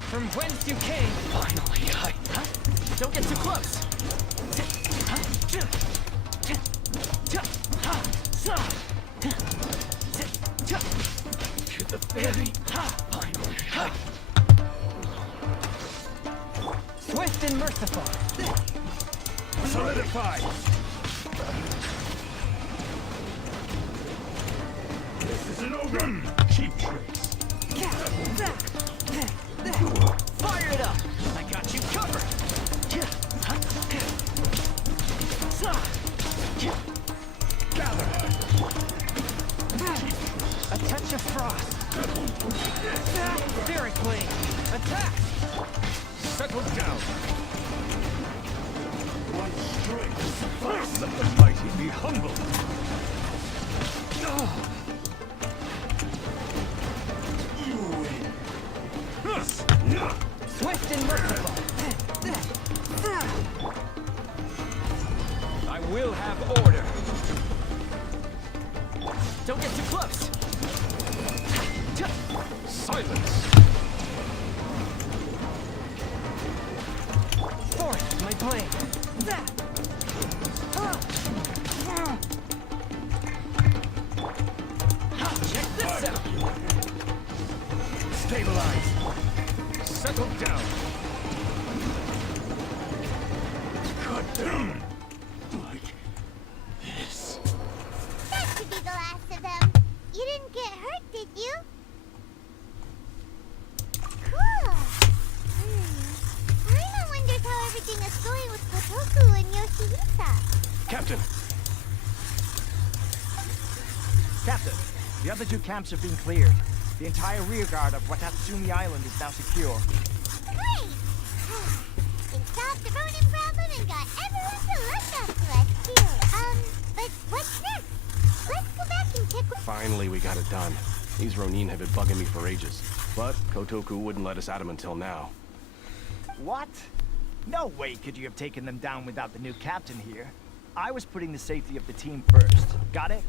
From whence you came. Finally, Don't get too close. To the very finally. Swift and merciful. Solidified! This is an ogre. Cheap tricks. Fire it up! I got you covered! Gather! A touch of frost. Very clean. Attack! Settle down! Strength. Let the mighty be humbled. Swift and merciful. I will have order. Don't get too close. Silence. Forth, my blade. Check this out. Stabilize. Settle down. Cut down. Like this. That should be the last of them. You didn't get hurt, did you? Cool. Paimon wonders how everything is going with Kotoku and Yoshihisa. Captain. Captain, the other two camps have been cleared. The entire rearguard of Watatsumi Island is now secure. Great! They solved the Ronin problem and got everyone to look up to us, too. But what's next? Let's go back and check with... Finally, we got it done. These Ronin have been bugging me for ages. But Kotoku wouldn't let us at him until now. What? No way could you have taken them down without the new captain here. I was putting the safety of the team first. Got it?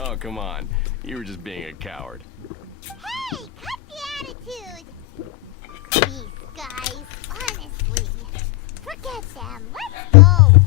Oh, come on. You were just being a coward. Hey, cut the attitude! These guys, honestly. Forget them. Let's go!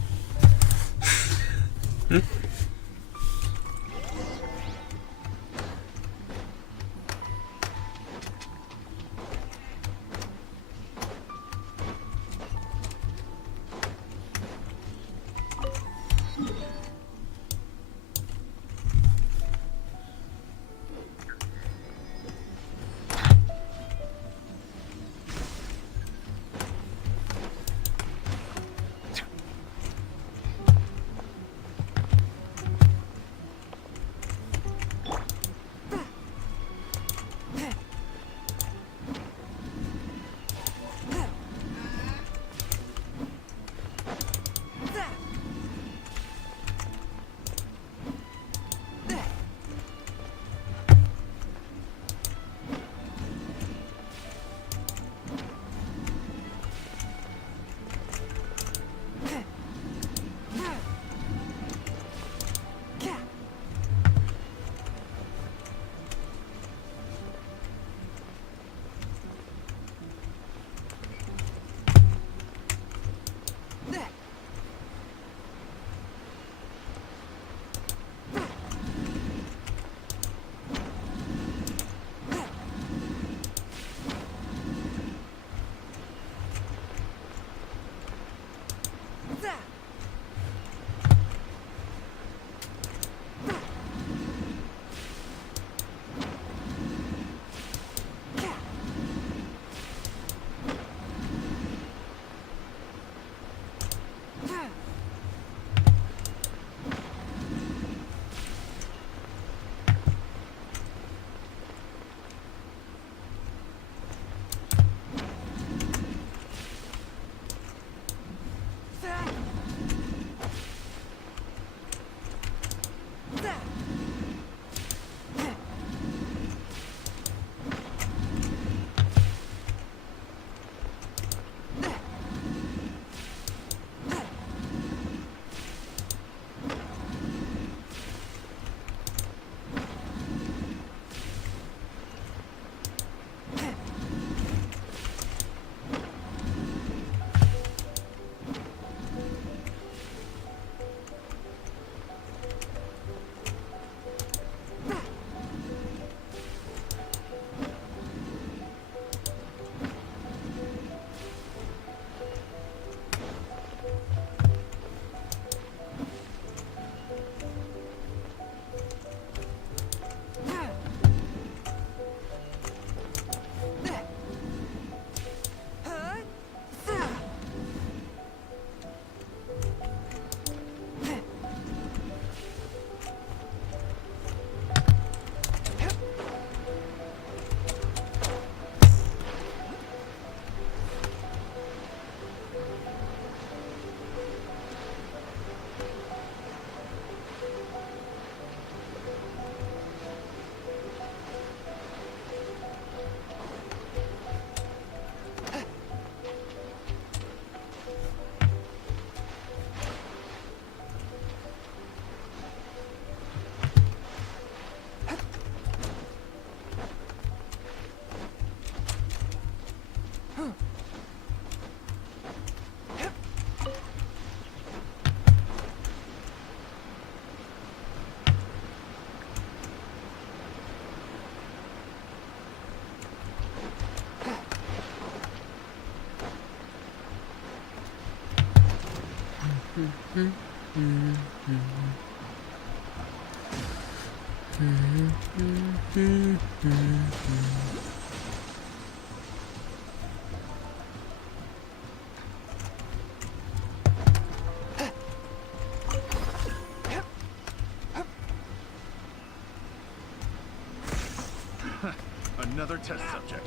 Another test subject.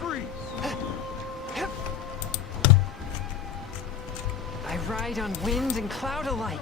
Freeze! I ride on wind and cloud alike.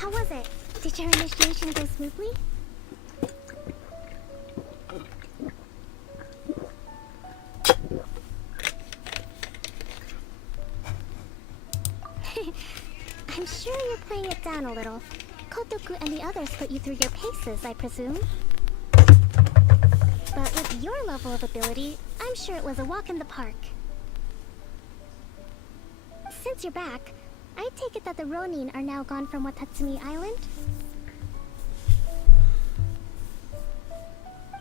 How was it? Did your initiation go smoothly? I'm sure you're playing it down a little. Kotoku and the others put you through your paces, I presume. But with your level of ability, I'm sure it was a walk in the park. Since you're back, I take it that the Ronin are now gone from Watatsumi Island?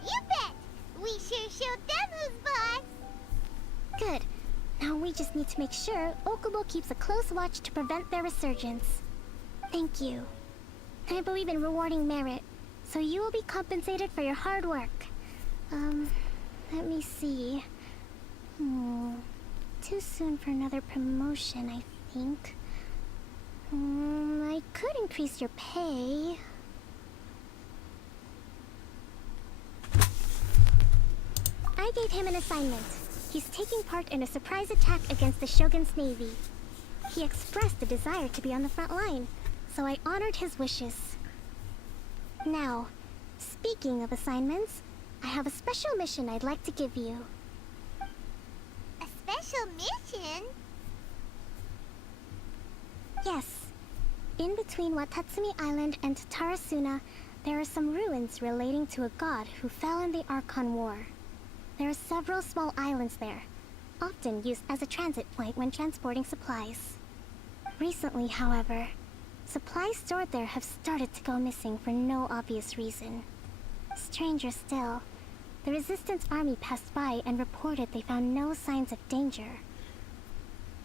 You bet! We sure showed them who's boss! Good. Now we just need to make sure Okubo keeps a close watch to prevent their resurgence. Thank you. I believe in rewarding merit, so you will be compensated for your hard work. Let me see. Too soon for another promotion, I think. I could increase your pay. I gave him an assignment. He's taking part in a surprise attack against the Shogun's navy. He expressed a desire to be on the front line, so I honored his wishes. Now, speaking of assignments, I have a special mission I'd like to give you. A special mission? Yes. In between Watatsumi Island and Tarasuna, there are some ruins relating to a god who fell in the Archon War. There are several small islands there, often used as a transit point when transporting supplies. Recently, however, supplies stored there have started to go missing for no obvious reason. Stranger still, the Resistance army passed by and reported they found no signs of danger.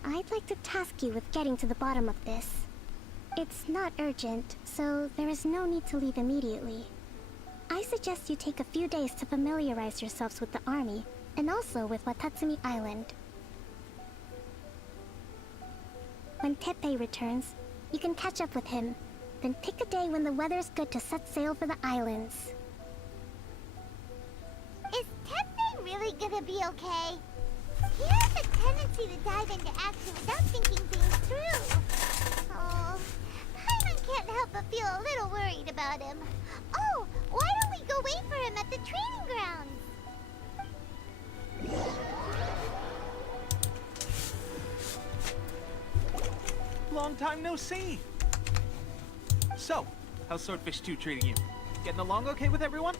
I'd like to task you with getting to the bottom of this. It's not urgent, so there is no need to leave immediately. I suggest you take a few days to familiarize yourselves with the army, and also with Watatsumi Island. When Teppei returns, you can catch up with him, then pick a day when the weather's good to set sail for the islands. Is Teppei really gonna be okay? He has a tendency to dive into action without thinking things through. Oh, Paimon can't help but feel a little worried about him. Oh, why don't we go wait for him at the training grounds? Long time no see. So, how's Swordfish 2 treating you? Getting along okay with everyone?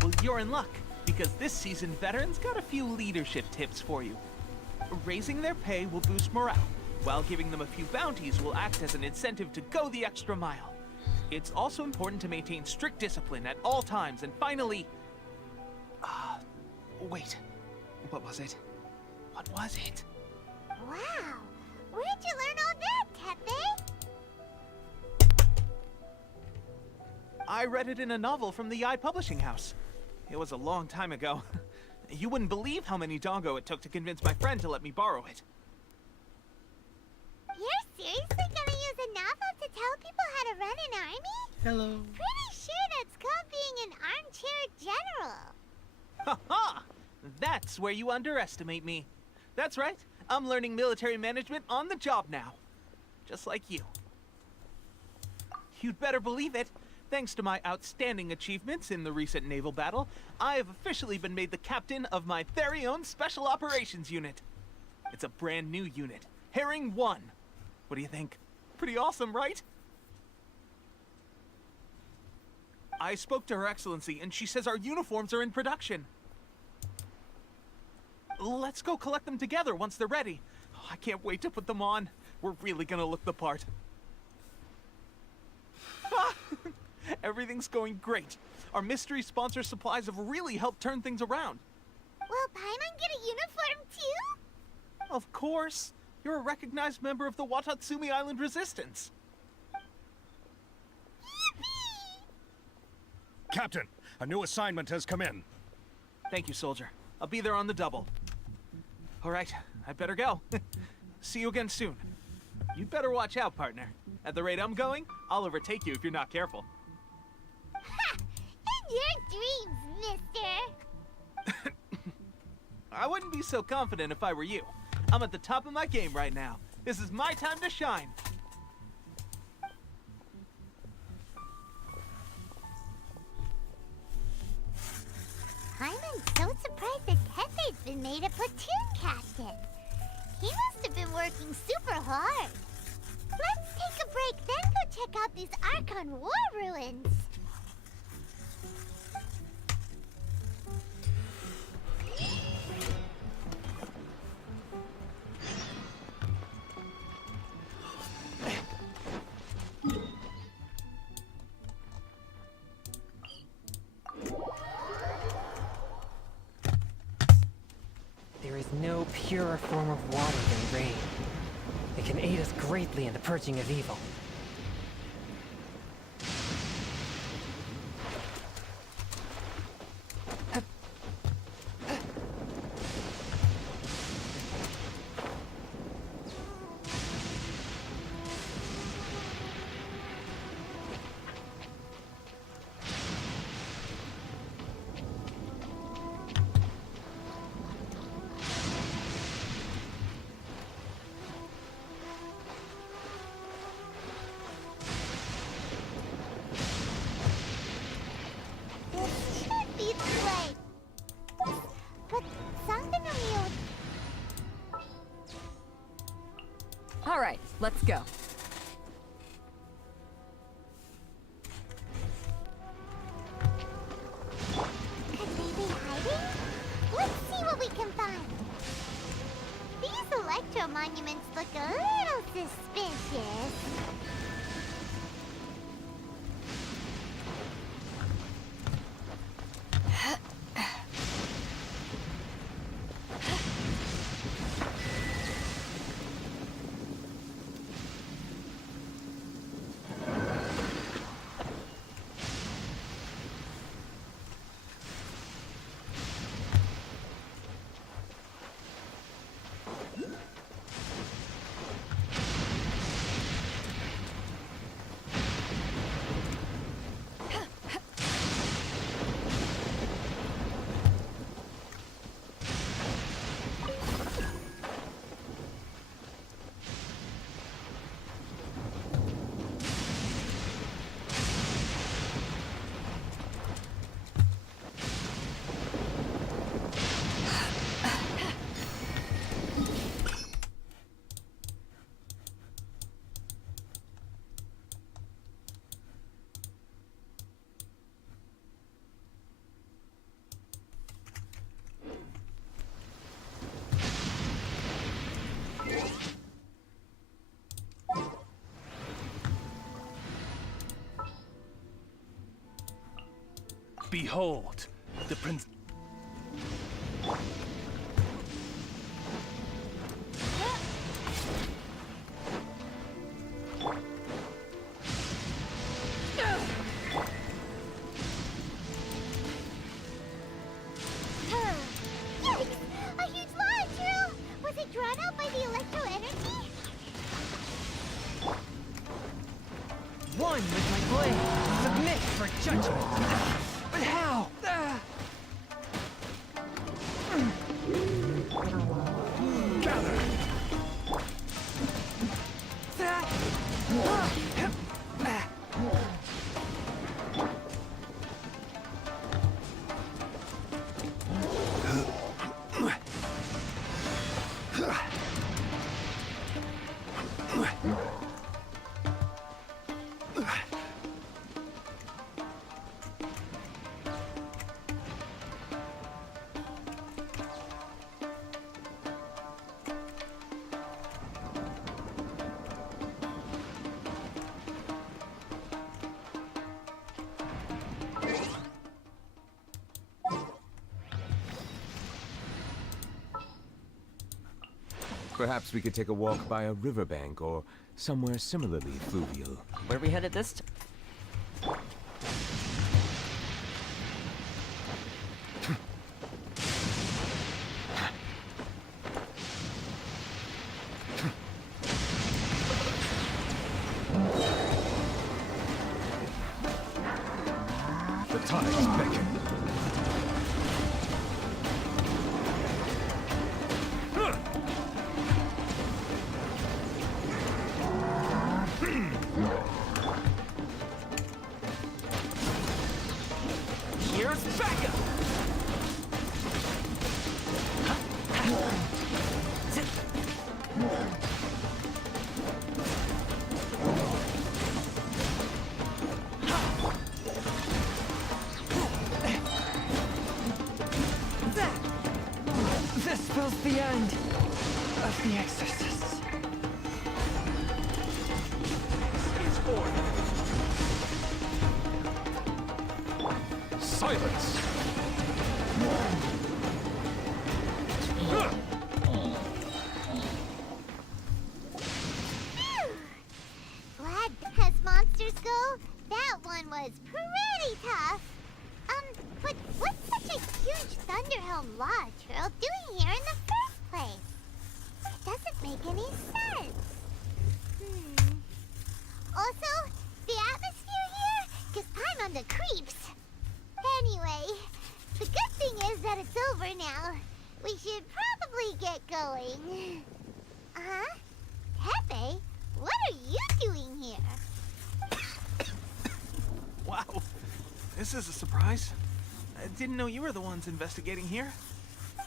Well, you're in luck, because this season veterans got a few leadership tips for you. Raising their pay will boost morale, while giving them a few bounties will act as an incentive to go the extra mile. It's also important to maintain strict discipline at all times, and finally... wait. What was it? What was it? Wow, where'd you learn all that, Teppei? I read it in a novel from the Eye Publishing House. It was a long time ago. You wouldn't believe how many dongo it took to convince my friend to let me borrow it. You're seriously gonna use a novel to tell people how to run an army? Hello. Pretty sure that's called being an armchair general. Ha ha! That's where you underestimate me. That's right. I'm learning military management on the job now. Just like you. You'd better believe it. Thanks to my outstanding achievements in the recent naval battle, I have officially been made the captain of my very own Special Operations Unit. It's a brand new unit, Herring 1. What do you think? Pretty awesome, right? I spoke to Her Excellency, and she says our uniforms are in production. Let's go collect them together once they're ready. Oh, I can't wait to put them on. We're really gonna look the part. Everything's going great. Our mystery sponsor supplies have really helped turn things around. Will Paimon get a uniform too? Of course. You're a recognized member of the Watatsumi Island Resistance. Captain, a new assignment has come in. Thank you, soldier. I'll be there on the double. All right, I better go. See you again soon. You'd better watch out, partner. At the rate I'm going, I'll overtake you if you're not careful. Ha! In your dreams, mister! I wouldn't be so confident if I were you. I'm at the top of my game right now. This is my time to shine. Paimon's so surprised that Teppei's been made a platoon captain. He must have been working super hard. Let's take a break, then go check out these Archon War ruins. There is no purer form of water than rain. It can aid us greatly in the purging of evil. All right, let's go. Could they be hiding? Let's see what we can find. These electro monuments look a little suspicious. Behold, the prince... Yikes! A huge launch, Hero! Was it drawn out by the electro energy? One with my blade. Submit for judgment. But how? Perhaps we could take a walk by a riverbank or somewhere similarly fluvial. Where we headed this time? The tides beckon. Here's Becca! This spells the end of the exorcists. It's order. Silence! Glad as monsters go, that one was pretty tough. But what's such a huge Thunderhelm Lodge Hero doing here in the first place? It doesn't make any sense. Also, the atmosphere here gives Paimon on the creeps. Anyway, the good thing is that it's over now. We should probably get going. Huh? Pepe, what are you doing here? Wow, this is a surprise. I didn't know you were the ones investigating here.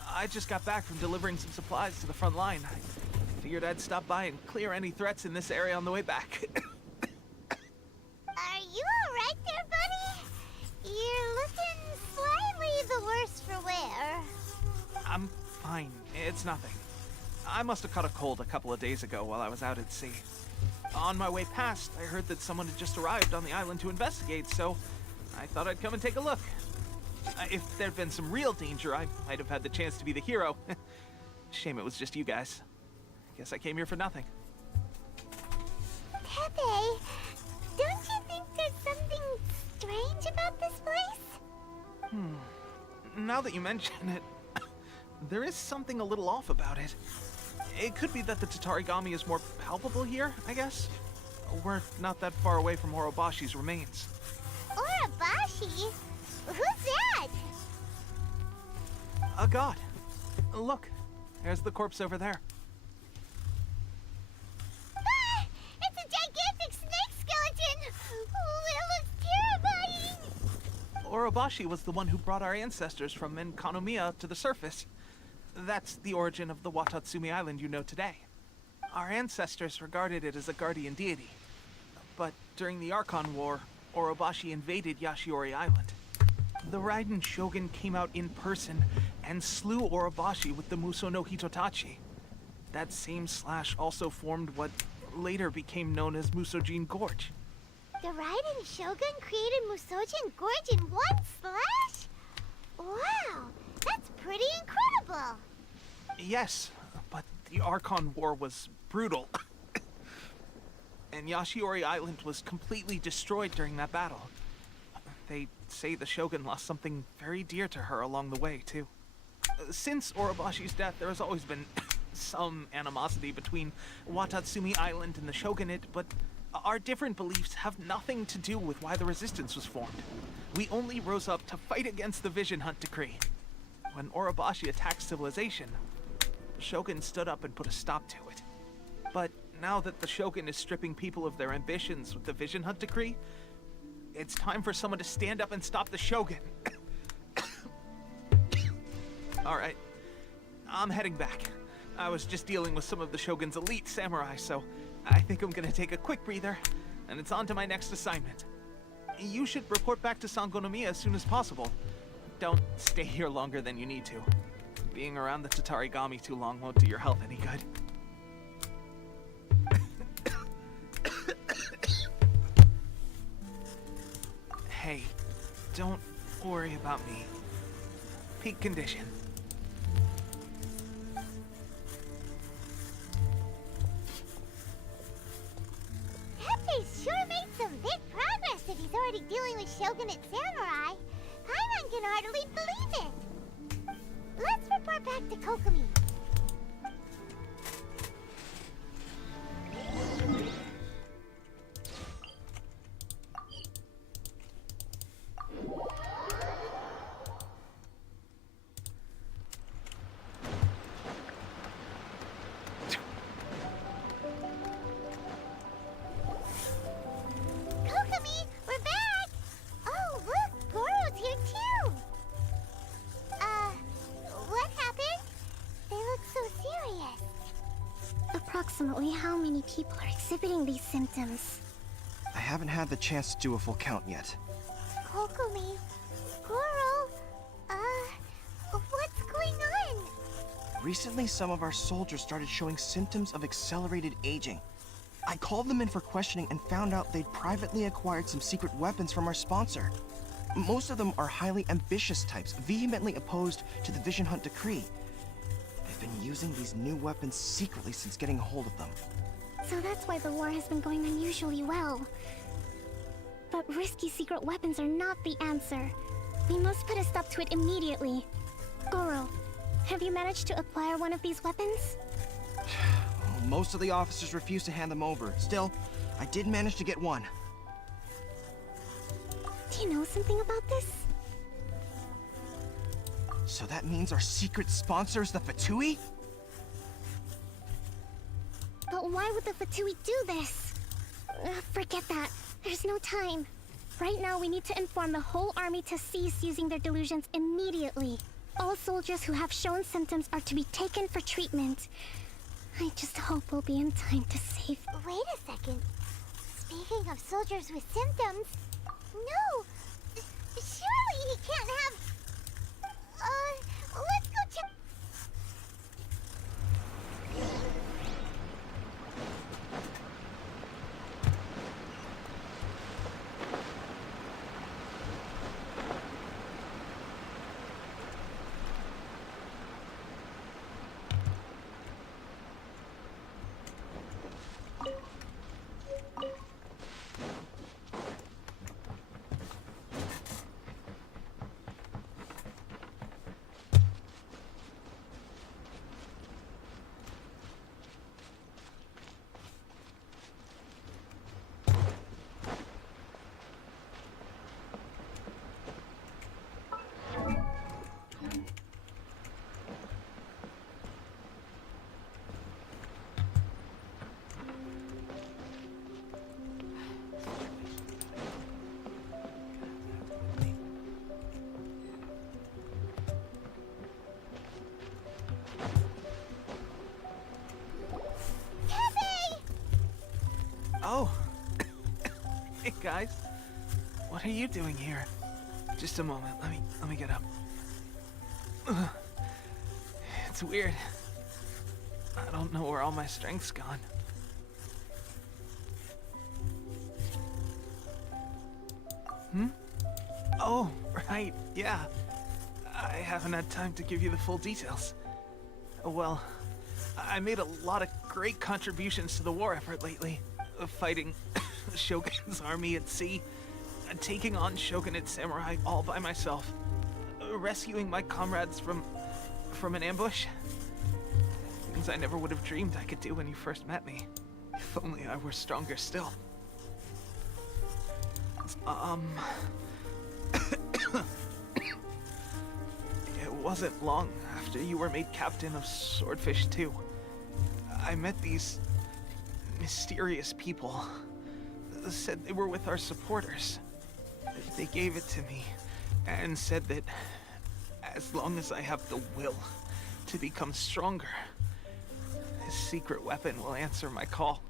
I just got back from delivering some supplies to the front line. I figured I'd stop by and clear any threats in this area on the way back. Are you alright there, buddy? You're looking slightly the worse for wear. I'm fine. It's nothing. I must have caught a cold a couple of days ago while I was out at sea. On my way past, I heard that someone had just arrived on the island to investigate, so I thought I'd come and take a look. If there'd been some real danger, I might have had the chance to be the hero. Shame it was just you guys. Guess I came here for nothing. Pepe, don't you think there's something strange about this place? Now that you mention it, there is something a little off about it. It could be that the Tatarigami is more palpable here, I guess. We're not that far away from Orobashi's remains. Orobashi? Who's that? A god. Look, there's the corpse over there. Ah! It's a gigantic snake skeleton! Oh, it looks terrifying! Orobashi was the one who brought our ancestors from Enkanomiya to the surface. That's the origin of the Watatsumi Island you know today. Our ancestors regarded it as a guardian deity. But during the Archon War, Orobashi invaded Yashiori Island. The Raiden Shogun came out in person and slew Orobashi with the Muso no Hitotachi. That same slash also formed what later became known as Musojin Gorge. The Raiden Shogun created Musojin Gorge in one slash? Wow, that's pretty incredible. Yes, but the Archon War was brutal. And Yashiori Island was completely destroyed during that battle. They say the Shogun lost something very dear to her along the way, too. Since Orobashi's death, there has always been some animosity between Watatsumi Island and the Shogunate, but our different beliefs have nothing to do with why the resistance was formed. We only rose up to fight against the Vision Hunt Decree. When Orobashi attacked civilization, the Shogun stood up and put a stop to it. But now that the Shogun is stripping people of their ambitions with the Vision Hunt Decree, it's time for someone to stand up and stop the Shogun. Alright, I'm heading back. I was just dealing with some of the Shogun's elite samurai, so I think I'm gonna take a quick breather, and it's on to my next assignment. You should report back to Sangonomiya as soon as possible. Don't stay here longer than you need to. Being around the Tatarigami too long won't do your health any good. Hey, don't worry about me. Peak condition. He's sure made some big progress if he's already dealing with Shogunate samurai. Paimon can hardly believe it. Let's report back to Kokomi. Kokomi, we're back! Oh, look, Goro's here too! What happened? They look so serious. Approximately how many people are exhibiting these symptoms? I haven't had the chance to do a full count yet. Kokomi, Goro, what's going on? Recently, some of our soldiers started showing symptoms of accelerated aging. I called them in for questioning and found out they'd privately acquired some secret weapons from our sponsor. Most of them are highly ambitious types, vehemently opposed to the Vision Hunt Decree. They've been using these new weapons secretly since getting a hold of them. So that's why the war has been going unusually well. But risky secret weapons are not the answer. We must put a stop to it immediately. Goro, have you managed to acquire one of these weapons? Most of the officers refuse to hand them over. Still, I did manage to get one. Do you know something about this? So that means our secret sponsor is the Fatui? But why would the Fatui do this? Forget that. There's no time. Right now, we need to inform the whole army to cease using their delusions immediately. All soldiers who have shown symptoms are to be taken for treatment. I just hope we'll be in time to save... Wait a second. Speaking of soldiers with symptoms... No! Surely he can't have... let's go check... Oh. Hey guys. What are you doing here? Just a moment. Let me get up. Ugh. It's weird. I don't know where all my strength's gone. Hmm? Oh, right, yeah. I haven't had time to give you the full details. Well, I made a lot of great contributions to the war effort lately. Fighting Shogun's army at sea, taking on Shogunate samurai all by myself, rescuing my comrades from an ambush. Things I never would have dreamed I could do when you first met me. If only I were stronger still. It wasn't long after you were made captain of Swordfish 2. I met these mysterious people. Said they were with our supporters. They gave it to me and said that as long as I have the will to become stronger, this secret weapon will answer my call.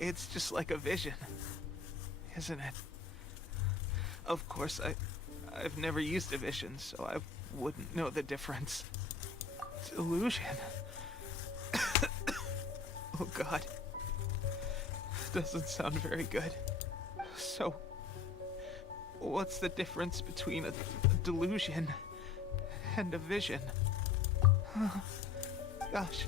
It's just like a vision, isn't it? Of course, I've never used a vision, so I wouldn't know the difference. Delusion. Oh God. Doesn't sound very good. So, what's the difference between a delusion and a vision? Gosh.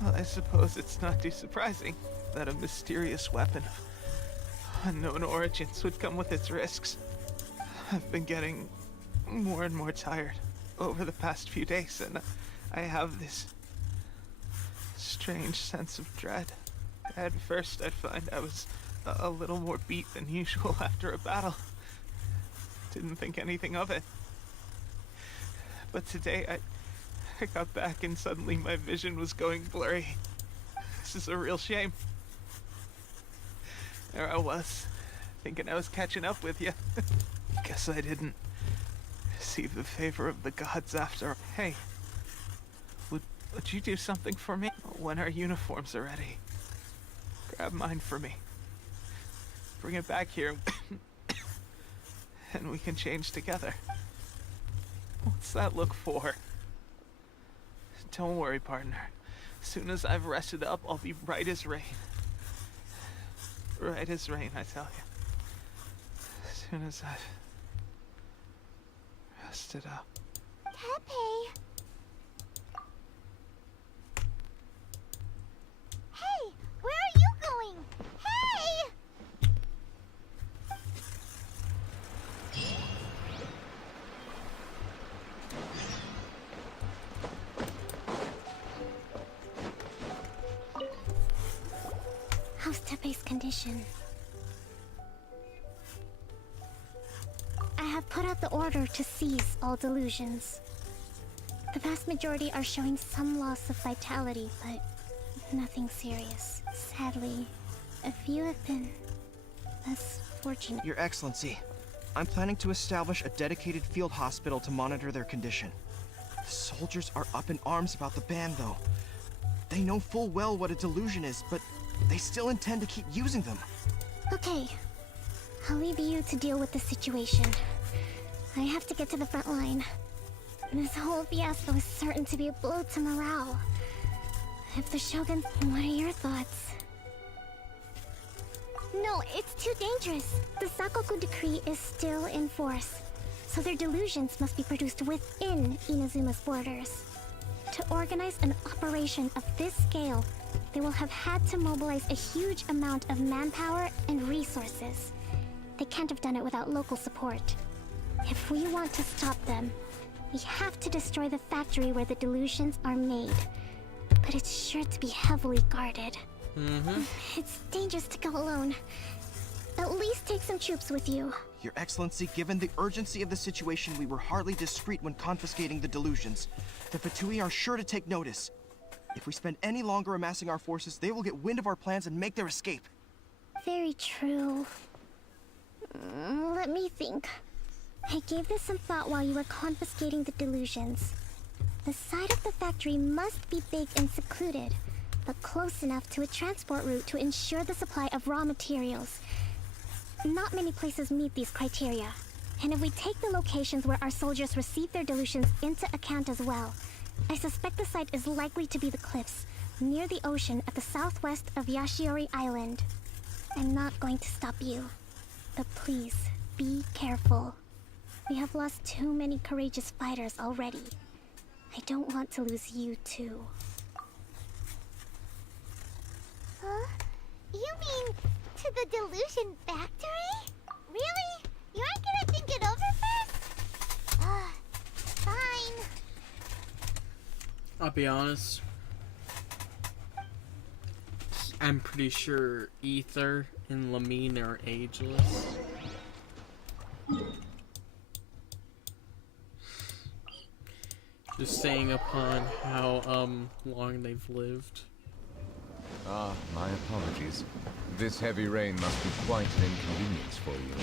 Well, I suppose it's not too surprising that a mysterious weapon of unknown origins would come with its risks. I've been getting more and more tired over the past few days, and I have this strange sense of dread. At first, I'd find I was a little more beat than usual after a battle. Didn't think anything of it. But today, I got back and suddenly my vision was going blurry. This is a real shame. There I was, thinking I was catching up with you. Guess I didn't receive the favor of the gods after. Hey, would you do something for me? When our uniforms are ready, grab mine for me. Bring it back here, and we can change together. What's that look for? Don't worry, partner. As soon as I've rested up, I'll be right as rain. Right as rain, I tell you. As soon as I've rested up. Tepe! Hey! Where are you going? Hey! How's Tepe's condition? I have put out the order to seize all delusions. The vast majority are showing some loss of vitality, but nothing serious. Sadly, a few have been less fortunate. Your Excellency, I'm planning to establish a dedicated field hospital to monitor their condition. The soldiers are up in arms about the ban, though. They know full well what a delusion is, but they still intend to keep using them. Okay, I'll leave you to deal with the situation. I have to get to the front line. This whole fiasco is certain to be a blow to morale. If the Shogun... What are your thoughts? No, it's too dangerous. The Sakoku decree is still in force, so their delusions must be produced within Inazuma's borders. To organize an operation of this scale, they will have had to mobilize a huge amount of manpower and resources. They can't have done it without local support. If we want to stop them, we have to destroy the factory where the delusions are made. But it's sure to be heavily guarded. It's dangerous to go alone. At least take some troops with you. Your Excellency, given the urgency of the situation, we were hardly discreet when confiscating the delusions. The Fatui are sure to take notice. If we spend any longer amassing our forces, they will get wind of our plans and make their escape. Very true. Let me think. I gave this some thought while you were confiscating the delusions. The side of the factory must be big and secluded, but close enough to a transport route to ensure the supply of raw materials. Not many places meet these criteria, and if we take the locations where our soldiers receive their delusions into account as well, I suspect the site is likely to be the cliffs, near the ocean at the southwest of Yashiori Island. I'm not going to stop you, but please, be careful. We have lost too many courageous fighters already. I don't want to lose you too. Huh? You mean to the Delusion Factory? Really? You aren't gonna think it over first? Fine. I'll be honest. I'm pretty sure Ether and Lamine are ageless. Just saying upon how long they've lived. Ah, my apologies. This heavy rain must be quite an inconvenience for you.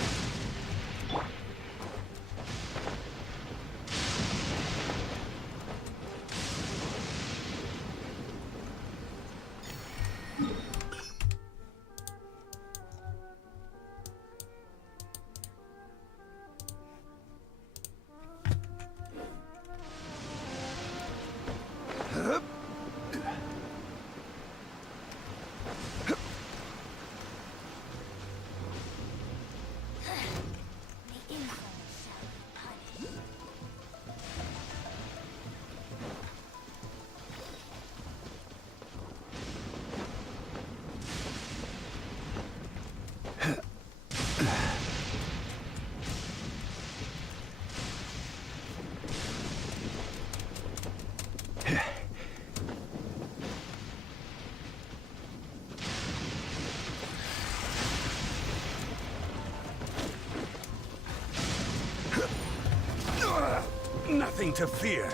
Nothing to fear.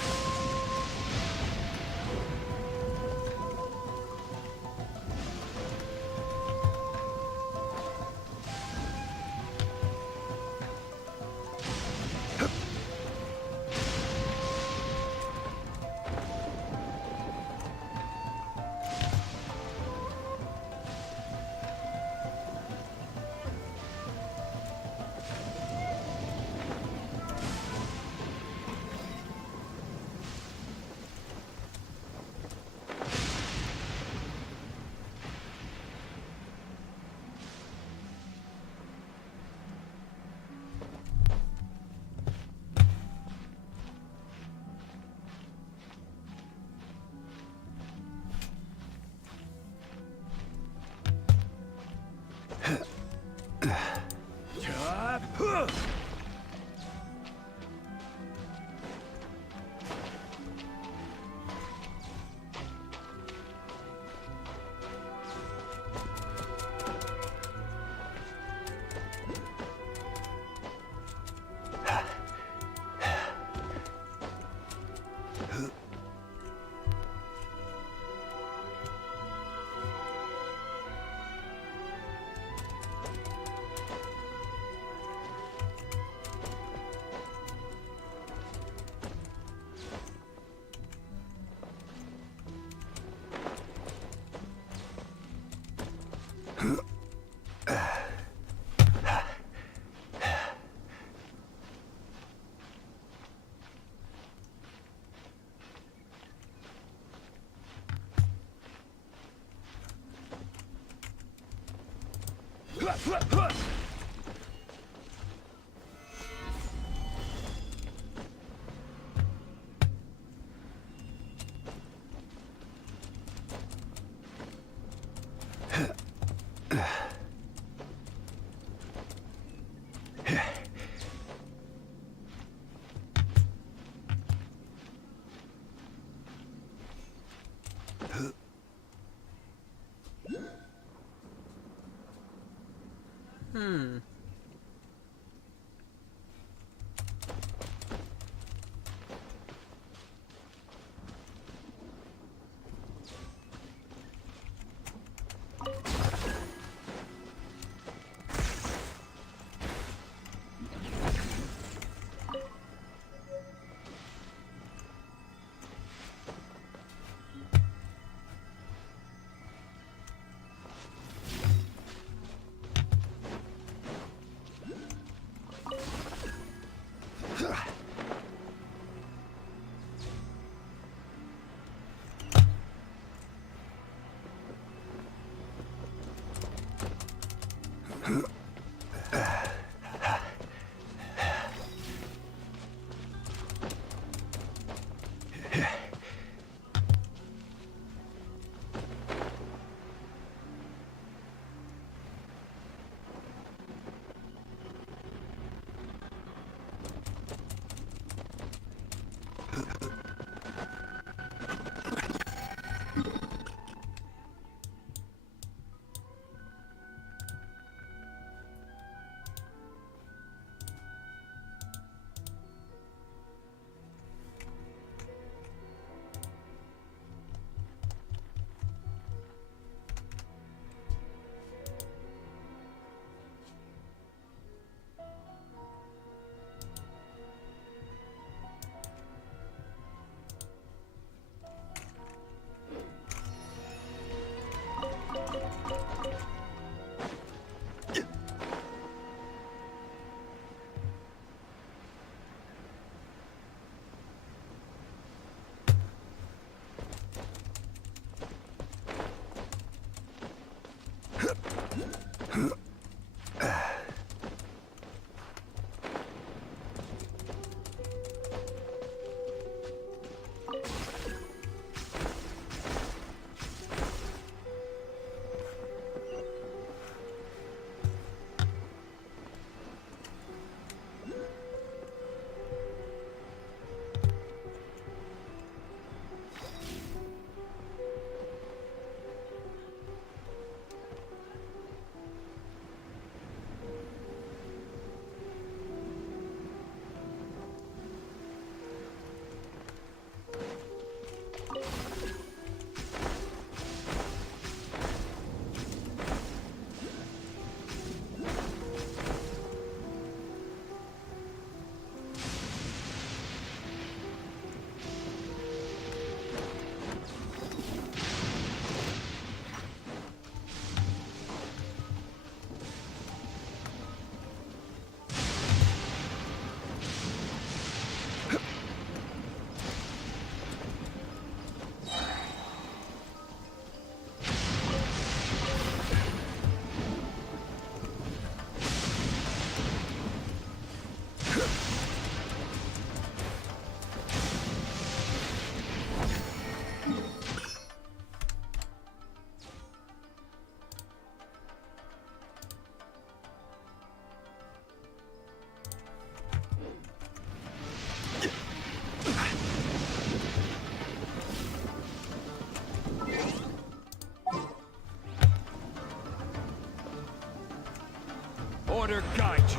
Order guide you.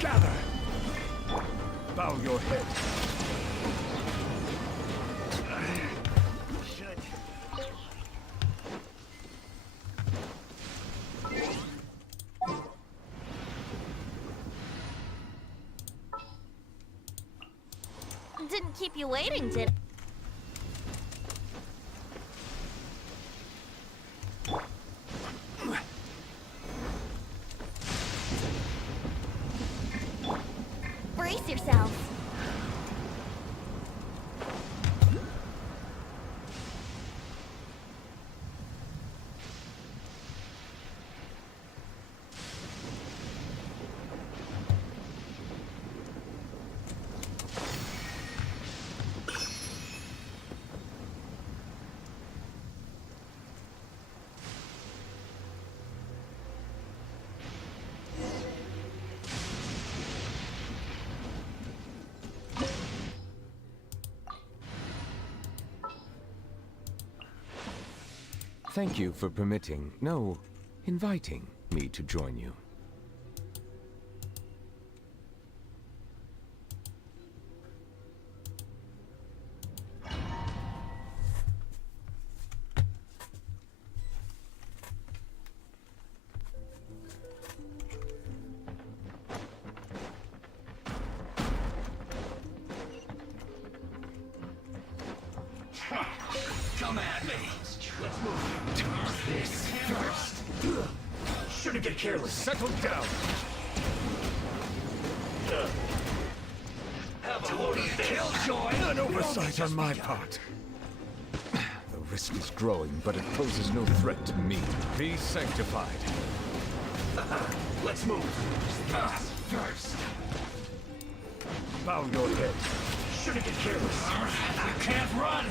Gather. Bow your head. Didn't keep you waiting, did it? Brace yourselves. Thank you for permitting, no, inviting me to join you. Come at me. Let's move. This first. Shouldn't get careless. Settle down. Have a load of killjoy. An oversight on my part. The risk is growing, but it poses no threat to me. Be sanctified. Let's move. First. Bow your head. Shouldn't get careless. You can't run.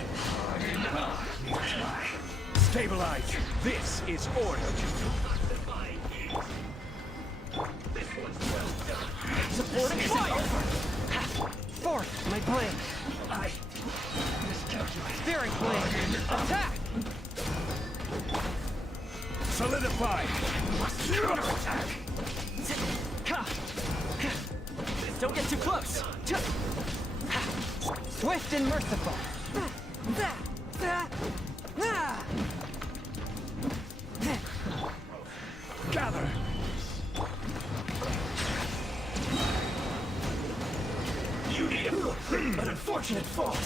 Stabilize. This is order. Supporting fire! Fourth, my blade. Fearing blade. Attack! Solidify. Counterattack. Don't get too close. Swift and merciful. Gather. You need an unfortunate fault.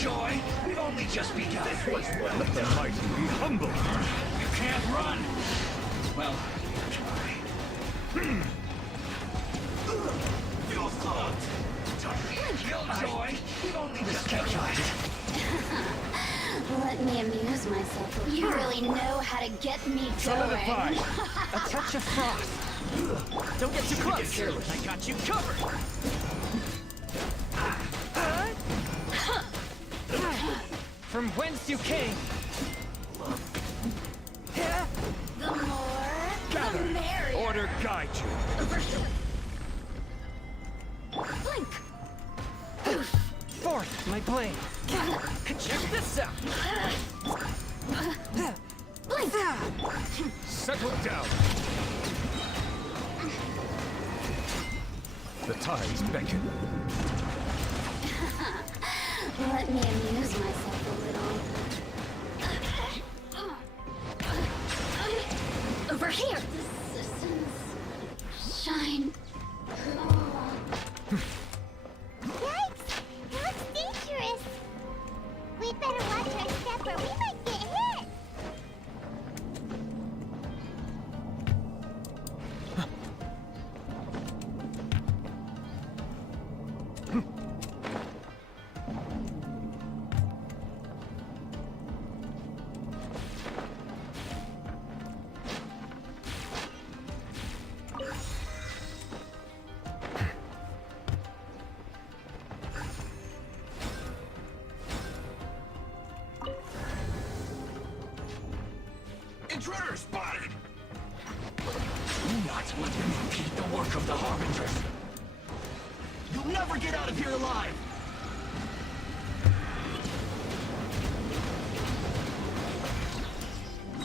killjoy! We've only just begun. Let the mighty be humble. You can't run! Well, fuel's clogged! Killjoy! We've only just begun. Let me amuse myself. You really know how to get me going. Solidify. A touch of frost. Don't get too close. I got you covered. From whence you came. The more, Gather. the merrier. Order guide you. Blink. Forth, my blade. Check this out. Blink. Settle down. The tides beckon. Let me amuse myself a little. Over here. The systems shine. Yikes! That looks dangerous! We'd better watch our step or we might get hit! Intruder spotted! Do not let them repeat the work of the Harbingers. You'll never get out of here alive!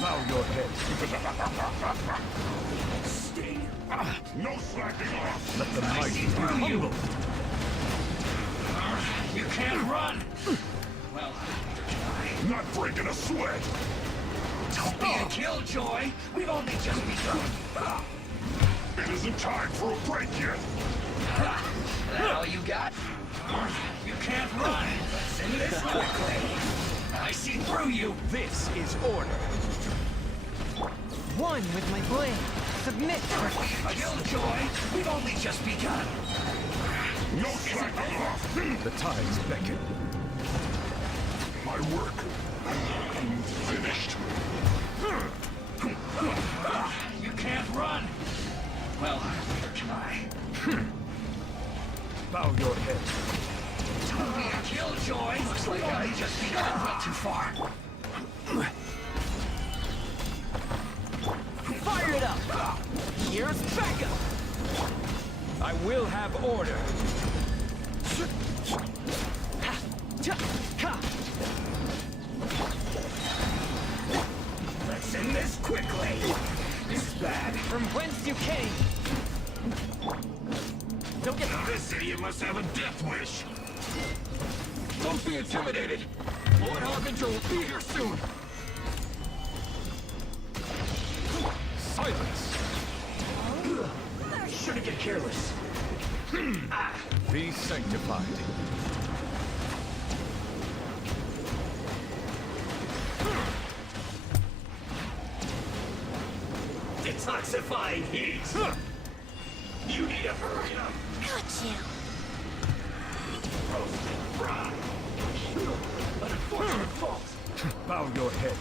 Bow your head. Sting. No slacking off. Let the I mighty see be through you. humble. You can't run! Well, try. Not breaking a sweat. Don't be a killjoy! We've only just begun! It isn't time for a break yet. That all you got? You can't run! Let's end this quickly! I see through you! This is order. One with my blade. Submit. Killjoy! We've only just begun! No slacking off. The tides beckon. My work ain't finished. You can't run! Well, try. Bow your head. Don't be a killjoy! Looks like I just begun not too far. Fire it up! Here's backup! I will have order. Let's end this quickly! This is bad. From whence you came. Don't get This idiot must have a death wish! Don't be intimidated! Lord Harbinger will be here soon! Silence. Shouldn't get careless. Be sanctified. Detoxifying heat! You need to hurry up! Got you! Roasted fried! An unfortunate fault! Bow your head.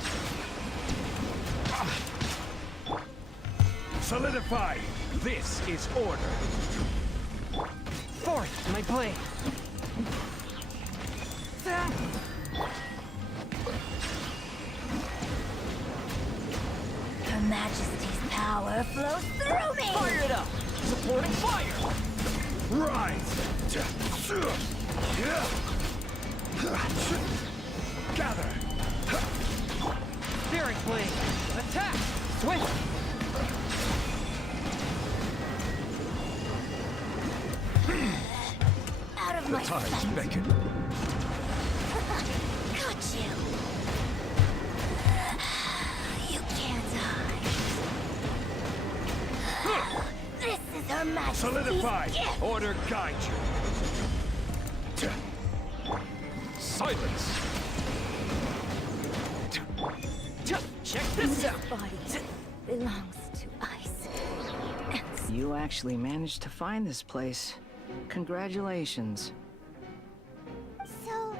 Solidify! This is order. Forth, my blade. Her Majesty's power flows through me! Fire it up! Supporting fire! Rise. Gather! Spirit blade! Attack! Swift! Out of The my tides sight! beckon. Got you! You can't hide! This is Her Majesty's Solidify! gift! Order guide you! Silence! Check this out! Body belongs to ice. You actually managed to find this place. Congratulations. So,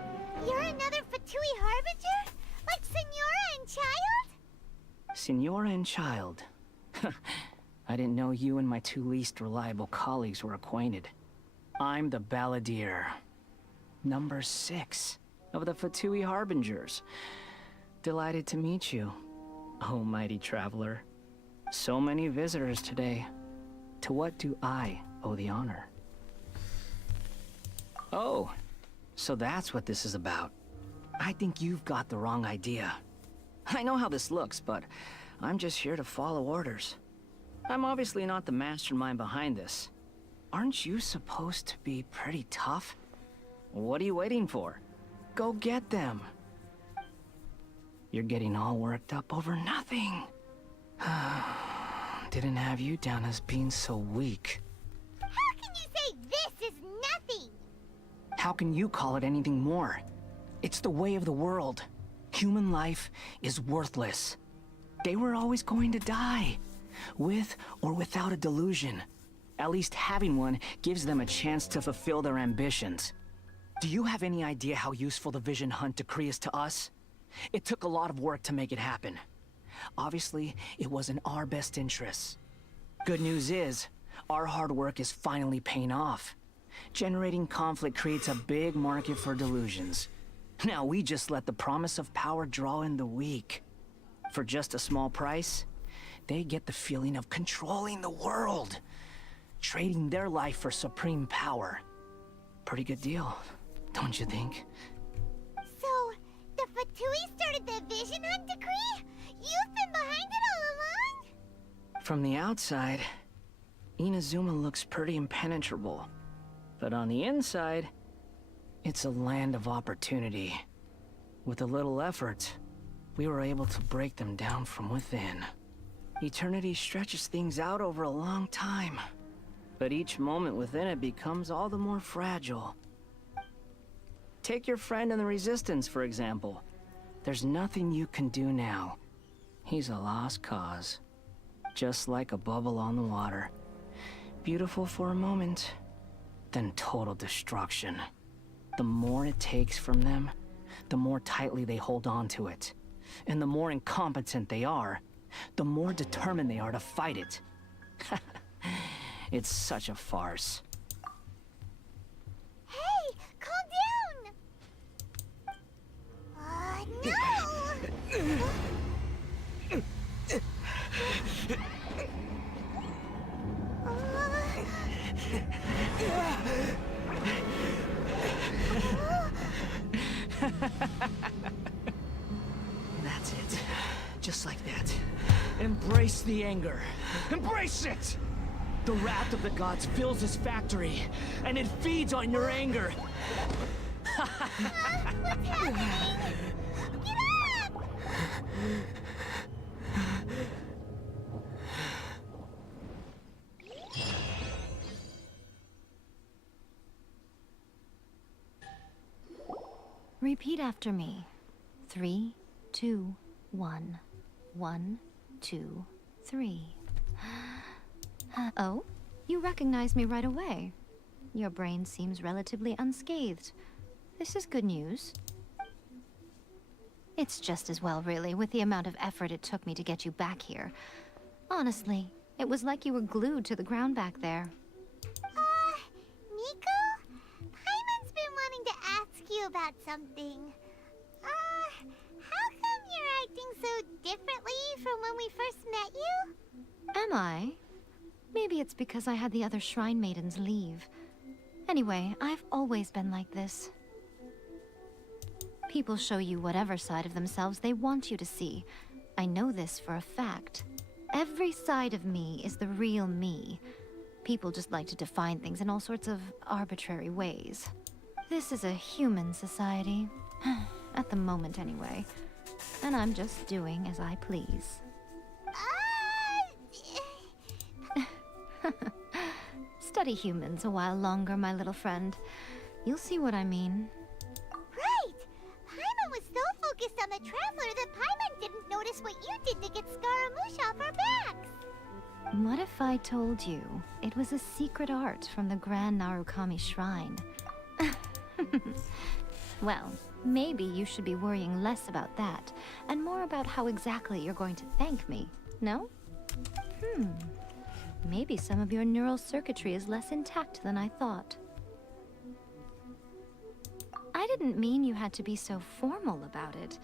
you're another Fatui Harbinger? Like Senora and Child? Senora and Child. I didn't know you and my two least reliable colleagues were acquainted. I'm the Balladeer. Number 6 of the Fatui Harbingers. Delighted to meet you, oh mighty traveler. So many visitors today. To what do I owe the honor? Oh, so that's what this is about. I think you've got the wrong idea. I know how this looks, but I'm just here to follow orders. I'm obviously not the mastermind behind this. Aren't you supposed to be pretty tough? What are you waiting for? Go get them. You're getting all worked up over nothing. Didn't have you down as being so weak. How can you say this is nothing? How can you call it anything more? It's the way of the world. Human life is worthless. They were always going to die, with or without a delusion. At least having one gives them a chance to fulfill their ambitions. Do you have any idea how useful the Vision Hunt decree is to us? It took a lot of work to make it happen. Obviously, it was in our best interests. Good news is, our hard work is finally paying off. Generating conflict creates a big market for delusions. Now we just let the promise of power draw in the weak. For just a small price, they get the feeling of controlling the world. Trading their life for supreme power. Pretty good deal, don't you think? So, the Fatui started the Vision Hunt decree? You've been behind it all along? From the outside, Inazuma looks pretty impenetrable. But on the inside, it's a land of opportunity. With a little effort, we were able to break them down from within. Eternity stretches things out over a long time. But each moment within it becomes all the more fragile. Take your friend in the Resistance, for example. There's nothing you can do now. He's a lost cause. Just like a bubble on the water. Beautiful for a moment, then total destruction. The more it takes from them, the more tightly they hold on to it. And the more incompetent they are, the more determined they are to fight it. It's such a farce. Hey, calm down! No! That's it. Just like that. Embrace the anger. Embrace it! The wrath of the gods fills this factory, and it feeds on your anger. What's happening? Get up! Repeat after me. 3, 2, 1. 1, 2, 3. Oh? You recognize me right away. Your brain seems relatively unscathed. This is good news. It's just as well, really, with the amount of effort it took me to get you back here. Honestly, it was like you were glued to the ground back there. Nico? Paimon's been wanting to ask you about something. How come you're acting so differently from when we first met you? Am I? Maybe it's because I had the other Shrine Maidens leave. Anyway, I've always been like this. People show you whatever side of themselves they want you to see. I know this for a fact. Every side of me is the real me. People just like to define things in all sorts of arbitrary ways. This is a human society. At the moment, anyway. And I'm just doing as I please. Study humans a while longer, my little friend. You'll see what I mean. Right! the Traveler that Paimon didn't notice what you did to get Scaramouche off our backs. What if I told you it was a secret art from the Grand Narukami Shrine? Well, maybe you should be worrying less about that, and more about how exactly you're going to thank me, no? Maybe some of your neural circuitry is less intact than I thought. I didn't mean you had to be so formal about it.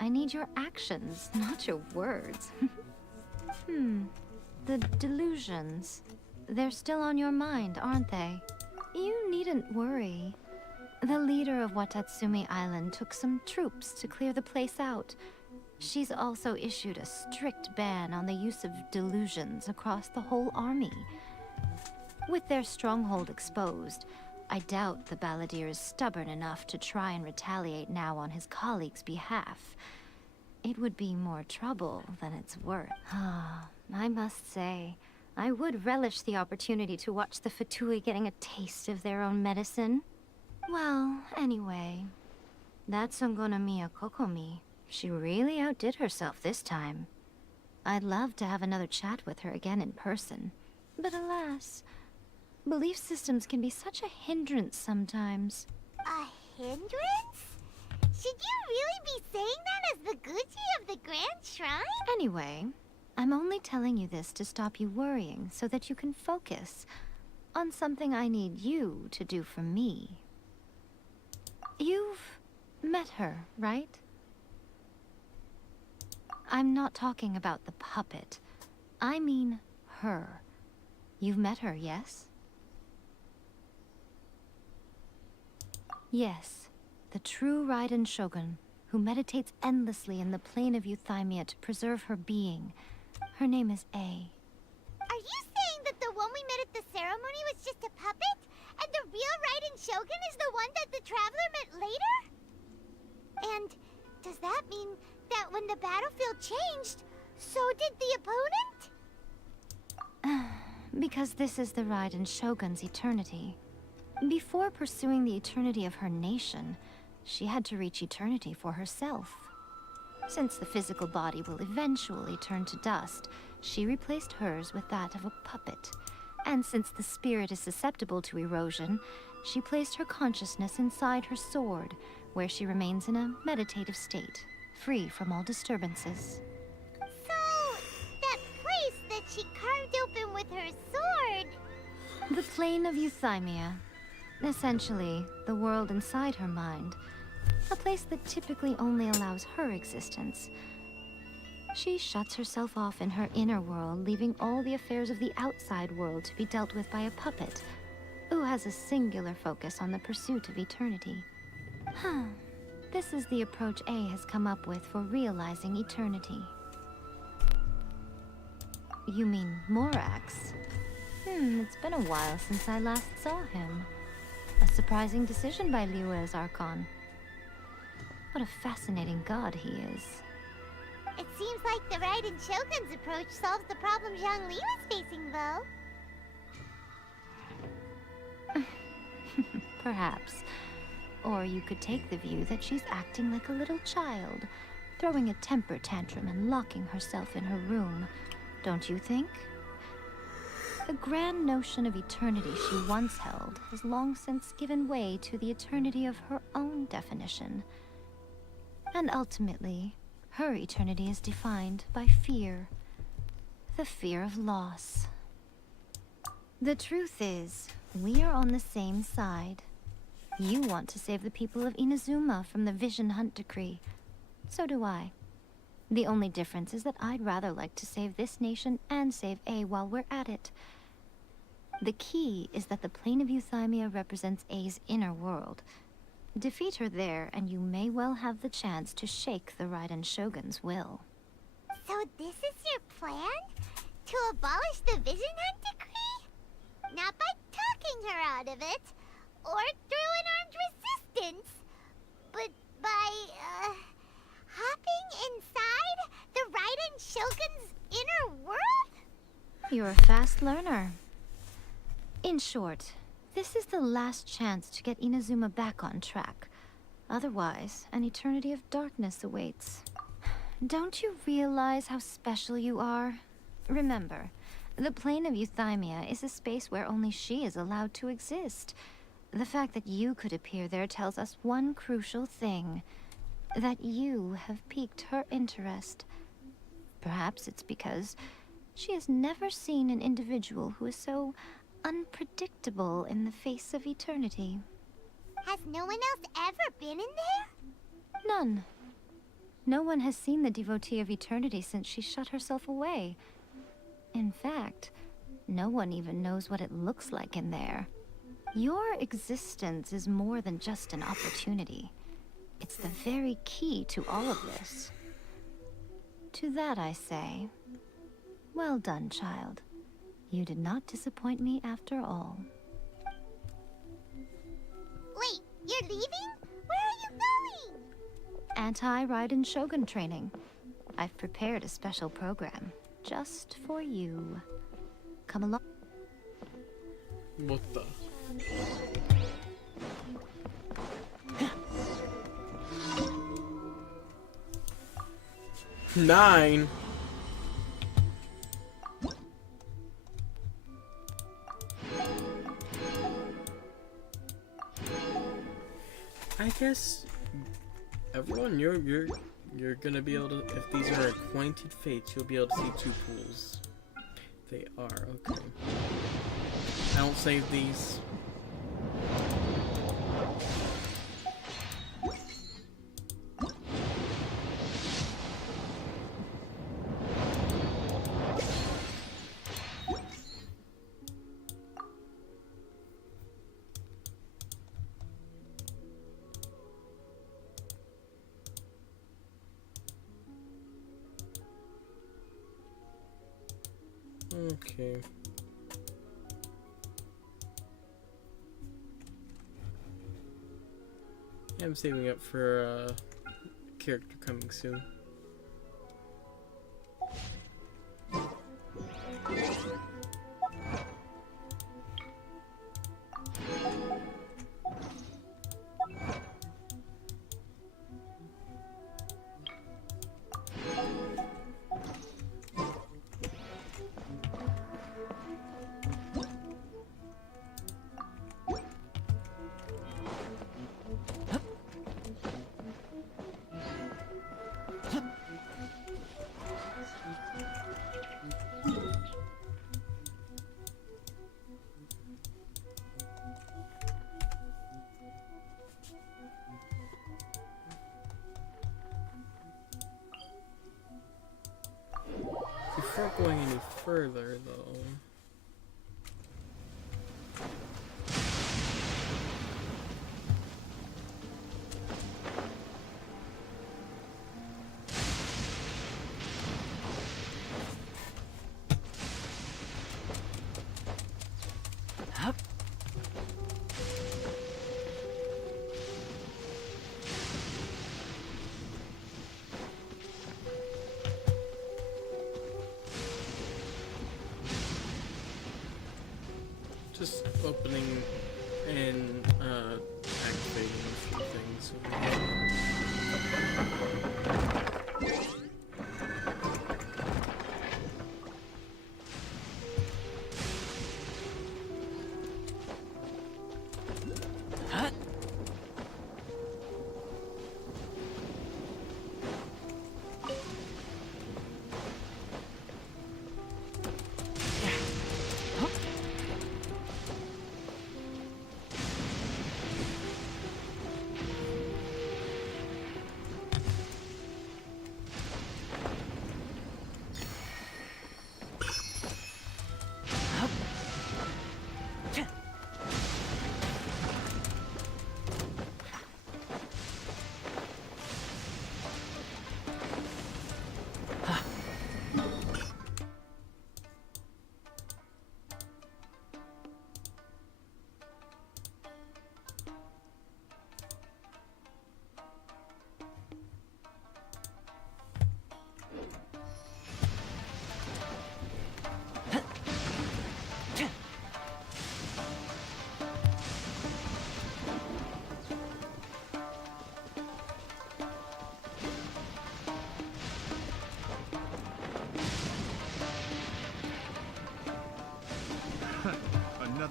I need your actions, not your words. The delusions. They're still on your mind, aren't they? You needn't worry. The leader of Watatsumi Island took some troops to clear the place out. She's also issued a strict ban on the use of delusions across the whole army. With their stronghold exposed, I doubt the Balladeer is stubborn enough to try and retaliate now on his colleagues' behalf. It would be more trouble than it's worth. I must say, I would relish the opportunity to watch the Fatui getting a taste of their own medicine. Well, anyway, that Songonomiya Kokomi, she really outdid herself this time. I'd love to have another chat with her again in person. But alas, belief systems can be such a hindrance sometimes. A hindrance? Should you really be saying that as the Gucci of the Grand Shrine? Anyway, I'm only telling you this to stop you worrying so that you can focus on something I need you to do for me. You've met her, right? I'm not talking about the puppet. I mean her. You've met her, yes? Yes, the true Raiden Shogun, who meditates endlessly in the plane of Euthymia to preserve her being. Her name is A. Are you saying that the one we met at the ceremony was just a puppet? And the real Raiden Shogun is the one that the Traveler met later? And does that mean that when the battlefield changed, so did the opponent? Because this is the Raiden Shogun's eternity. Before pursuing the eternity of her nation, she had to reach eternity for herself. Since the physical body will eventually turn to dust, she replaced hers with that of a puppet. And since the spirit is susceptible to erosion, she placed her consciousness inside her sword, where she remains in a meditative state, free from all disturbances. So, that place that she carved open with her sword... The plane of Euthymia. Essentially, the world inside her mind. A place that typically only allows her existence. She shuts herself off in her inner world, leaving all the affairs of the outside world to be dealt with by a puppet, who has a singular focus on the pursuit of eternity. This is the approach A has come up with for realizing eternity. You mean Morax? It's been a while since I last saw him. A surprising decision by Liyue's Archon. What a fascinating god he is. It seems like the Raiden Shogun's approach solves the problem Zhang Li was facing, though. Perhaps. Or you could take the view that she's acting like a little child, throwing a temper tantrum and locking herself in her room. Don't you think? The grand notion of eternity she once held has long since given way to the eternity of her own definition. And ultimately, her eternity is defined by fear. The fear of loss. The truth is, we are on the same side. You want to save the people of Inazuma from the Vision Hunt decree. So do I. The only difference is that I'd rather like to save this nation and save A while we're at it. The key is that the plane of Euthymia represents A's inner world. Defeat her there, and you may well have the chance to shake the Raiden Shogun's will. So this is your plan? To abolish the Vision Hunt decree? Not by talking her out of it, or through an armed resistance, but by, hopping inside the Raiden Shogun's inner world? You're a fast learner. In short, this is the last chance to get Inazuma back on track. Otherwise, an eternity of darkness awaits. Don't you realize how special you are? Remember, the plane of Euthymia is a space where only she is allowed to exist. The fact that you could appear there tells us one crucial thing. That you have piqued her interest. Perhaps it's because she has never seen an individual who is so unpredictable in the face of eternity. Has no one else ever been in there? None. No one has seen the devotee of eternity since she shut herself away. In fact, no one even knows what it looks like in there. Your existence is more than just an opportunity. It's the very key to all of this. To that I say, well done, child. You did not disappoint me after all. Wait, you're leaving? Where are you going? Anti-Raiden Shogun training. I've prepared a special program just for you. Come along. What the? Nine. I guess everyone, you're gonna be able to, if these are acquainted fates, you'll be able to see two pools. They are okay. I don't save these. Okay. I'm saving up for a character coming soon. Before going any further, though... Just opening and activating a few things.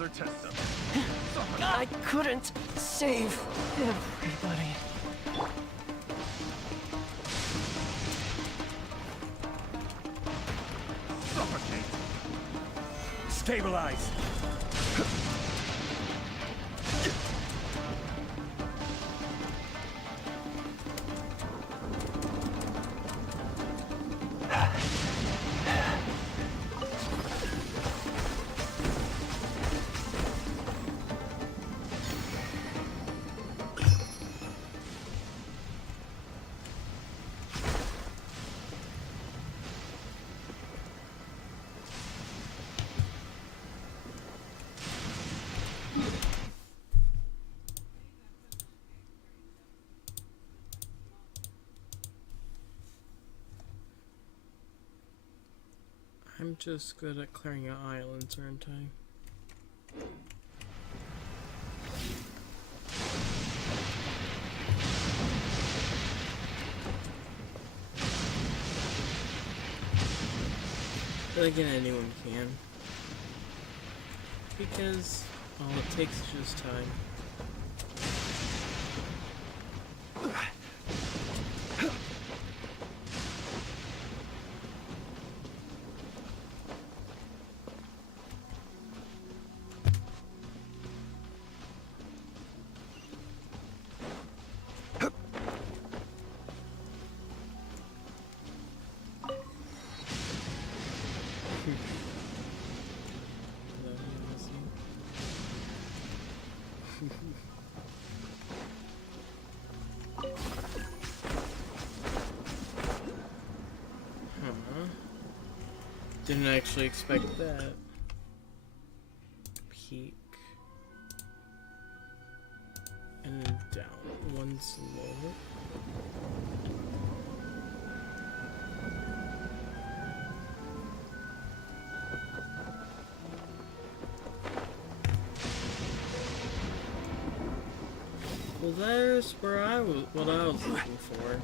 another test subject. I couldn't save everybody. Suffocate! Stabilize! I'm just good at clearing out islands, aren't I? But again, anyone can. Because all it takes is just time. Didn't actually expect that. Peak. And then down. One slow. Well, there's where what I was looking for.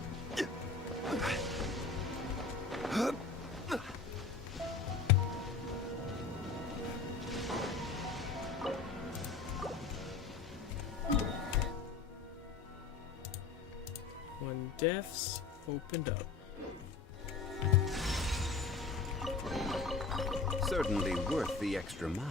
When deaths opened up. Certainly worth the extra mile.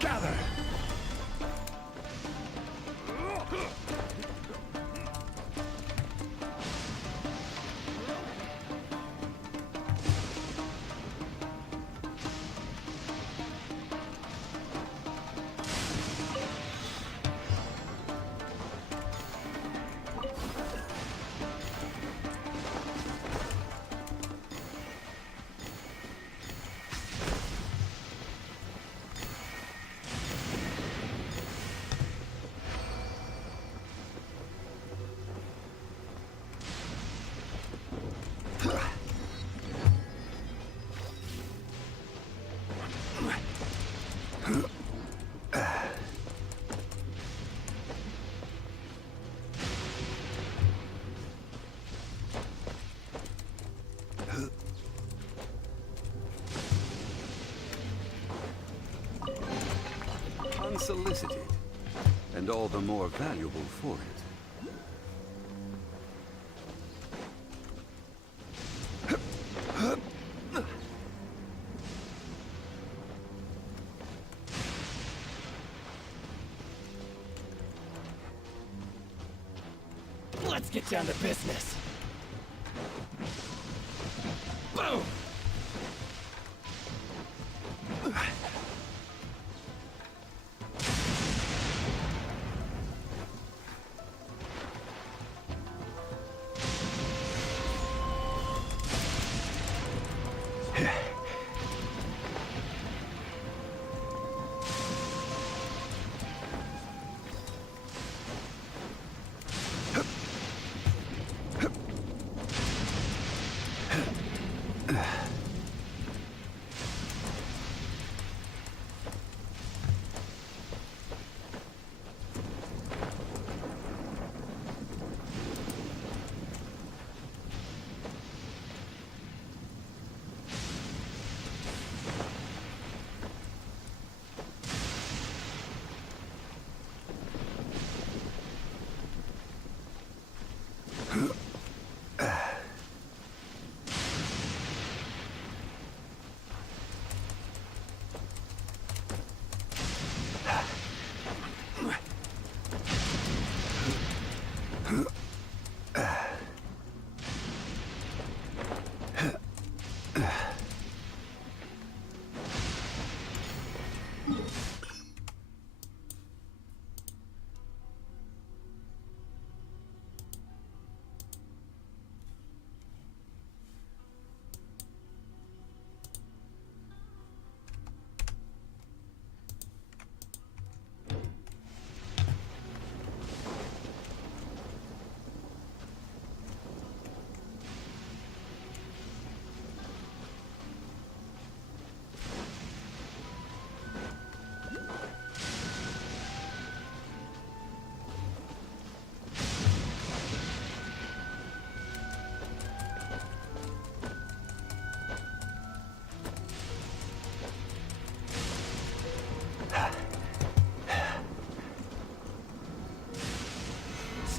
Gather! Unsolicited, and all the more valuable for it. Let's get down to business. Boom!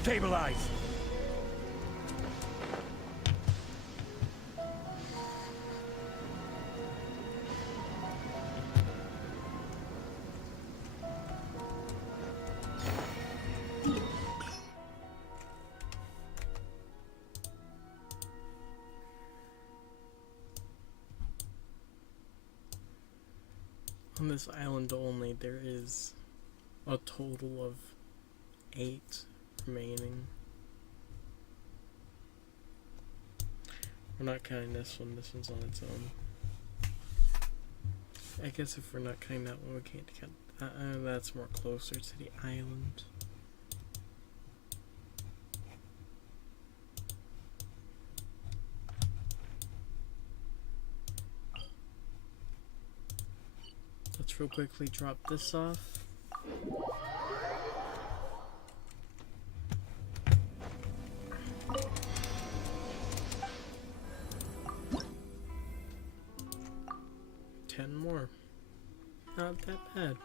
Stabilize! On this island only, there is a total of 8 remaining. We're not counting this one. This one's on its own. I guess if we're not counting that one, we can't count that. That's more closer to the island. Let's real quickly drop this off. More. Not that bad.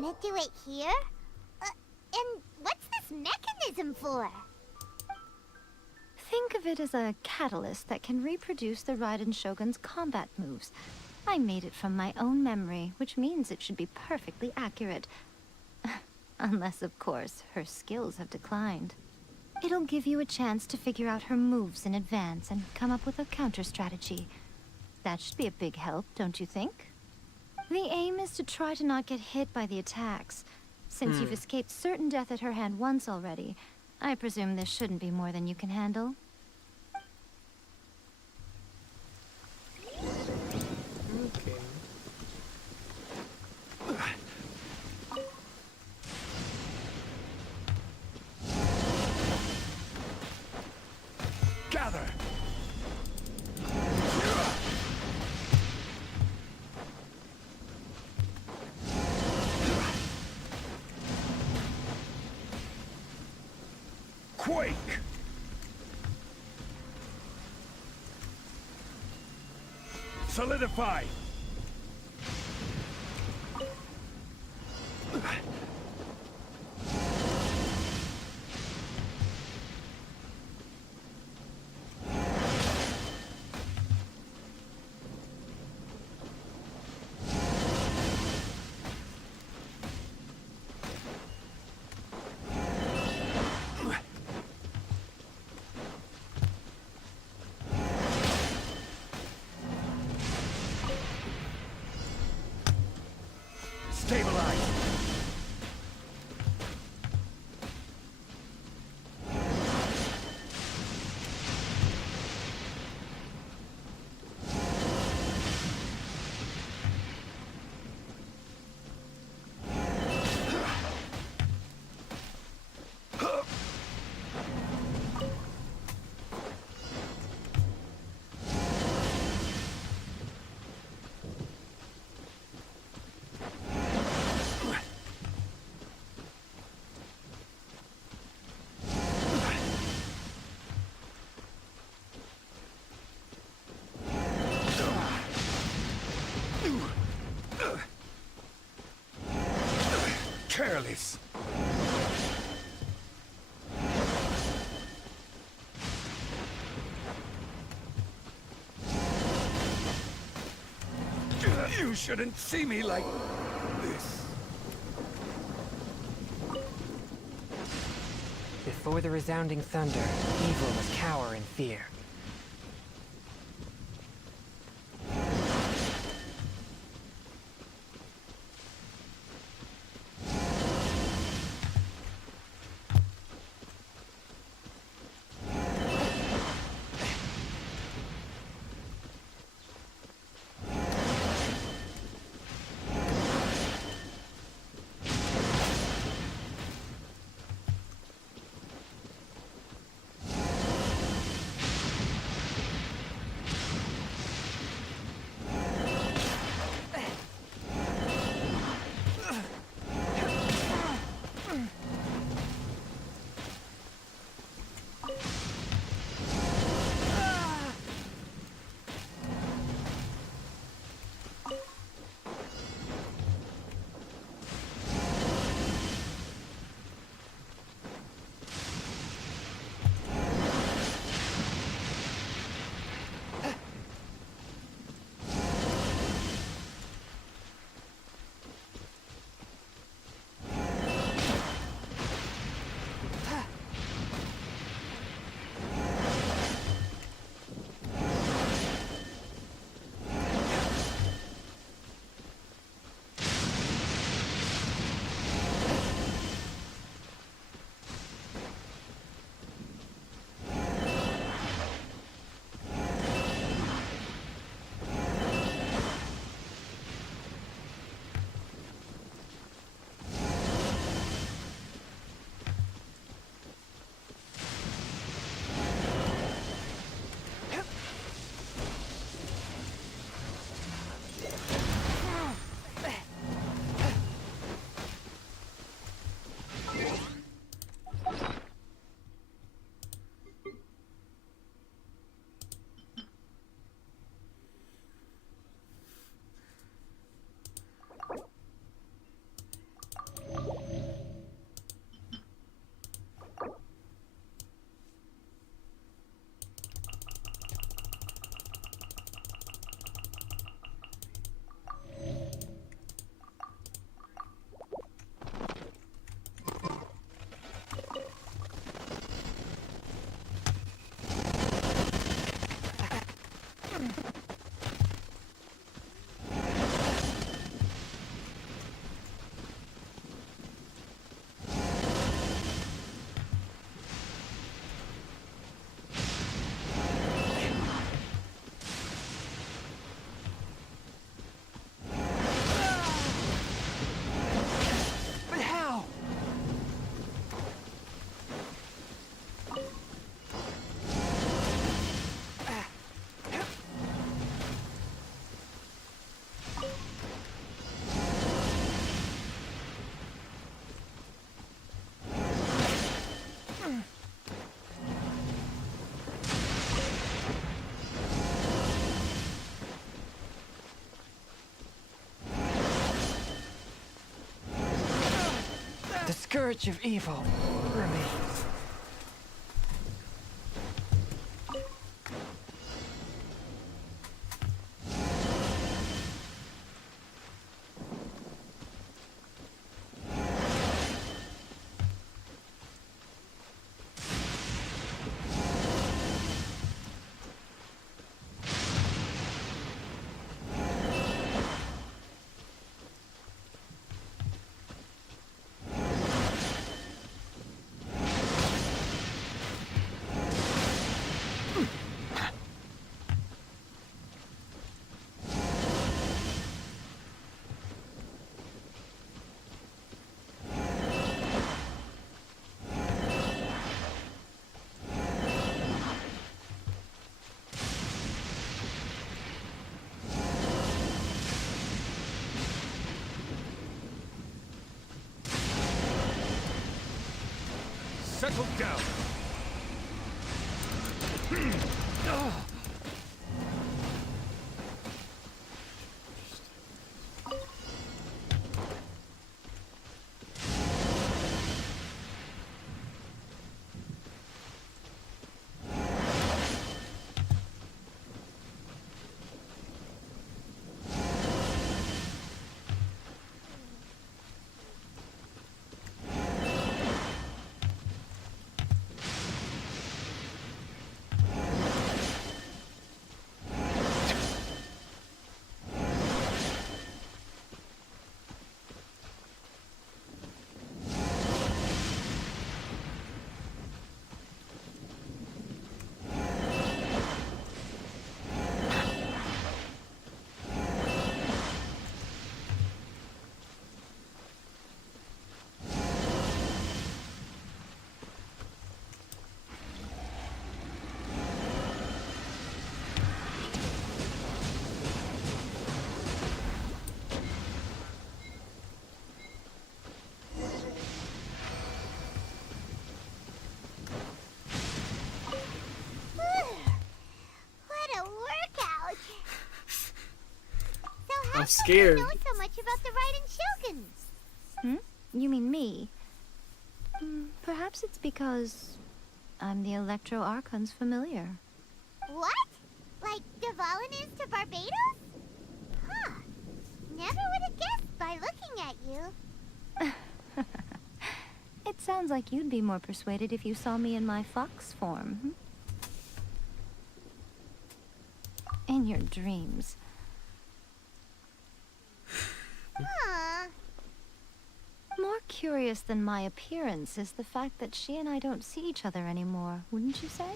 gonna do it here? And what's this mechanism for? Think of it as a catalyst that can reproduce the Raiden Shogun's combat moves. I made it from my own memory, which means it should be perfectly accurate. Unless, of course, her skills have declined. It'll give you a chance to figure out her moves in advance and come up with a counter strategy. That should be a big help, don't you think? The aim is to try to not get hit by the attacks. Since you've escaped certain death at her hand once already, I presume this shouldn't be more than you can handle. Okay. Gather! Quake! Solidify! Stabilize! Careless. You shouldn't see me like this. Before the resounding thunder, evil must cower in fear. scourge of evil remains. Settle down. I'm scared. Know so much about the Raiden Shoguns. You mean me? Perhaps it's because I'm the Electro Archon's familiar. What? Like Devalin is to Barbados? Huh. Never would have guessed by looking at you. It sounds like you'd be more persuaded if you saw me in my fox form. In your dreams. More curious than my appearance is the fact that she and I don't see each other anymore, wouldn't you say?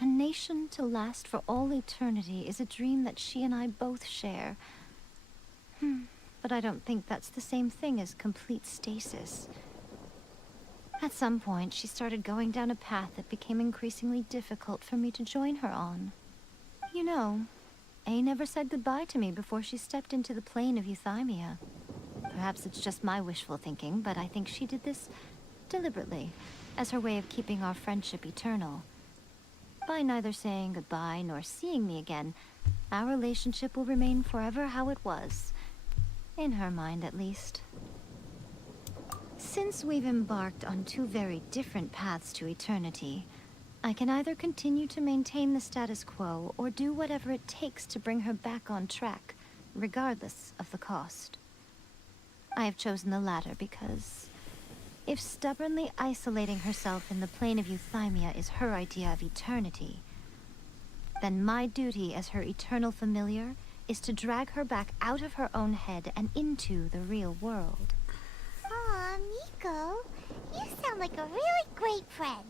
A nation to last for all eternity is a dream that she and I both share. But I don't think that's the same thing as complete stasis. At some point, she started going down a path that became increasingly difficult for me to join her on. You know, A never said goodbye to me before she stepped into the plane of Euthymia. Perhaps it's just my wishful thinking, but I think she did this deliberately, as her way of keeping our friendship eternal. By neither saying goodbye nor seeing me again, our relationship will remain forever how it was. In her mind, at least. Since we've embarked on two very different paths to eternity, I can either continue to maintain the status quo or do whatever it takes to bring her back on track, regardless of the cost. I have chosen the latter because if stubbornly isolating herself in the plane of Euthymia is her idea of eternity, then my duty as her eternal familiar is to drag her back out of her own head and into the real world. Aw, Miko, you sound like a really great friend.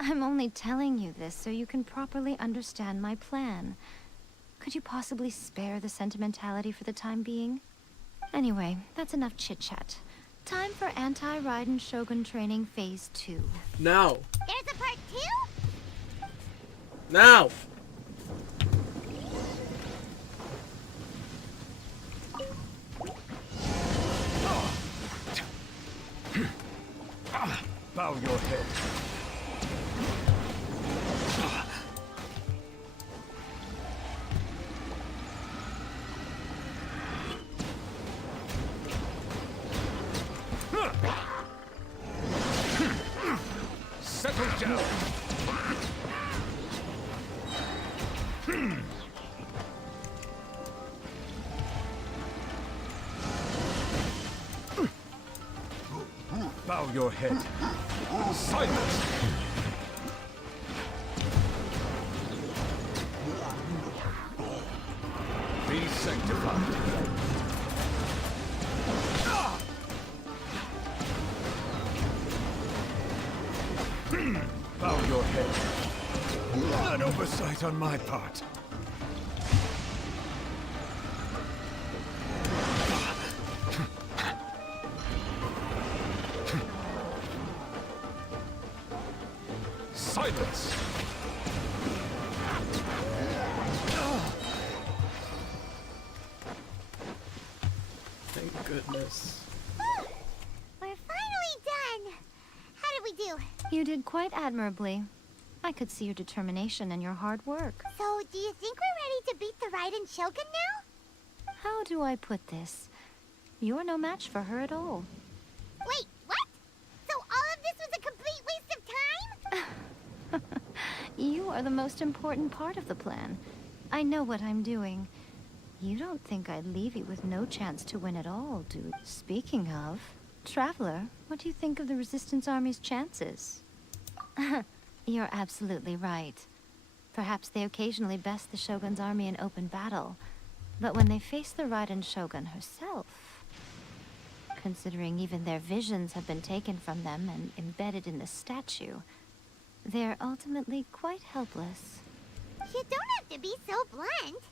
I'm only telling you this so you can properly understand my plan. Could you possibly spare the sentimentality for the time being? Anyway, that's enough chit-chat. Time for Anti-Raiden Shogun Training Phase 2. Now! There's a part 2? Now! Bow your head. Push out! Bow your head. Silence! Be sanctified. Bow your head. An oversight on my part. Silence! Thank goodness. We're finally done! How did we do? You did quite admirably. I could see your determination and your hard work. So, do you think we're ready to beat the Raiden Shogun now? How do I put this? You're no match for her at all. Wait, what? So all of this was a complete waste of time? You are the most important part of the plan. I know what I'm doing. You don't think I'd leave you with no chance to win at all, do you? Speaking of, Traveler, what do you think of the Resistance Army's chances? You're absolutely right. Perhaps they occasionally best the Shogun's army in open battle, but when they face the Raiden Shogun herself, considering even their visions have been taken from them and embedded in the statue, they're ultimately quite helpless. You don't have to be so blunt.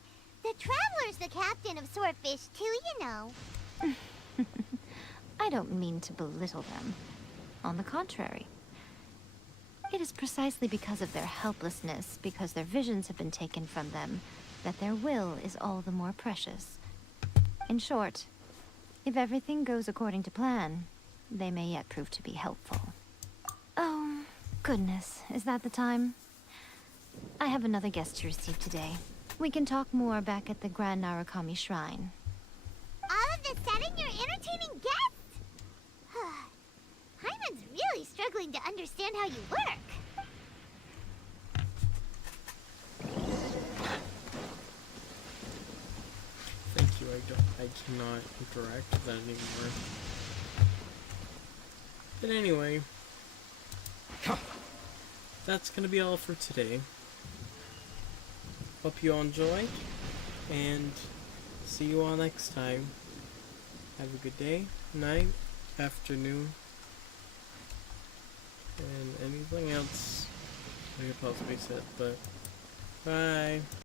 The Traveler's the captain of Swordfish too, you know. I don't mean to belittle them. On the contrary. It is precisely because of their helplessness, because their visions have been taken from them, that their will is all the more precious. In short, if everything goes according to plan, they may yet prove to be helpful. Oh, goodness, is that the time? I have another guest to receive today. We can talk more back at the Grand Narukami Shrine. All of a sudden, you're entertaining guests? Hyman's really struggling to understand how you work. Thank you, I cannot interact with that anymore. But anyway, that's gonna be all for today. Hope you all enjoyed, and see you all next time. Have a good day, night, afternoon, and anything else I could possibly said, but bye.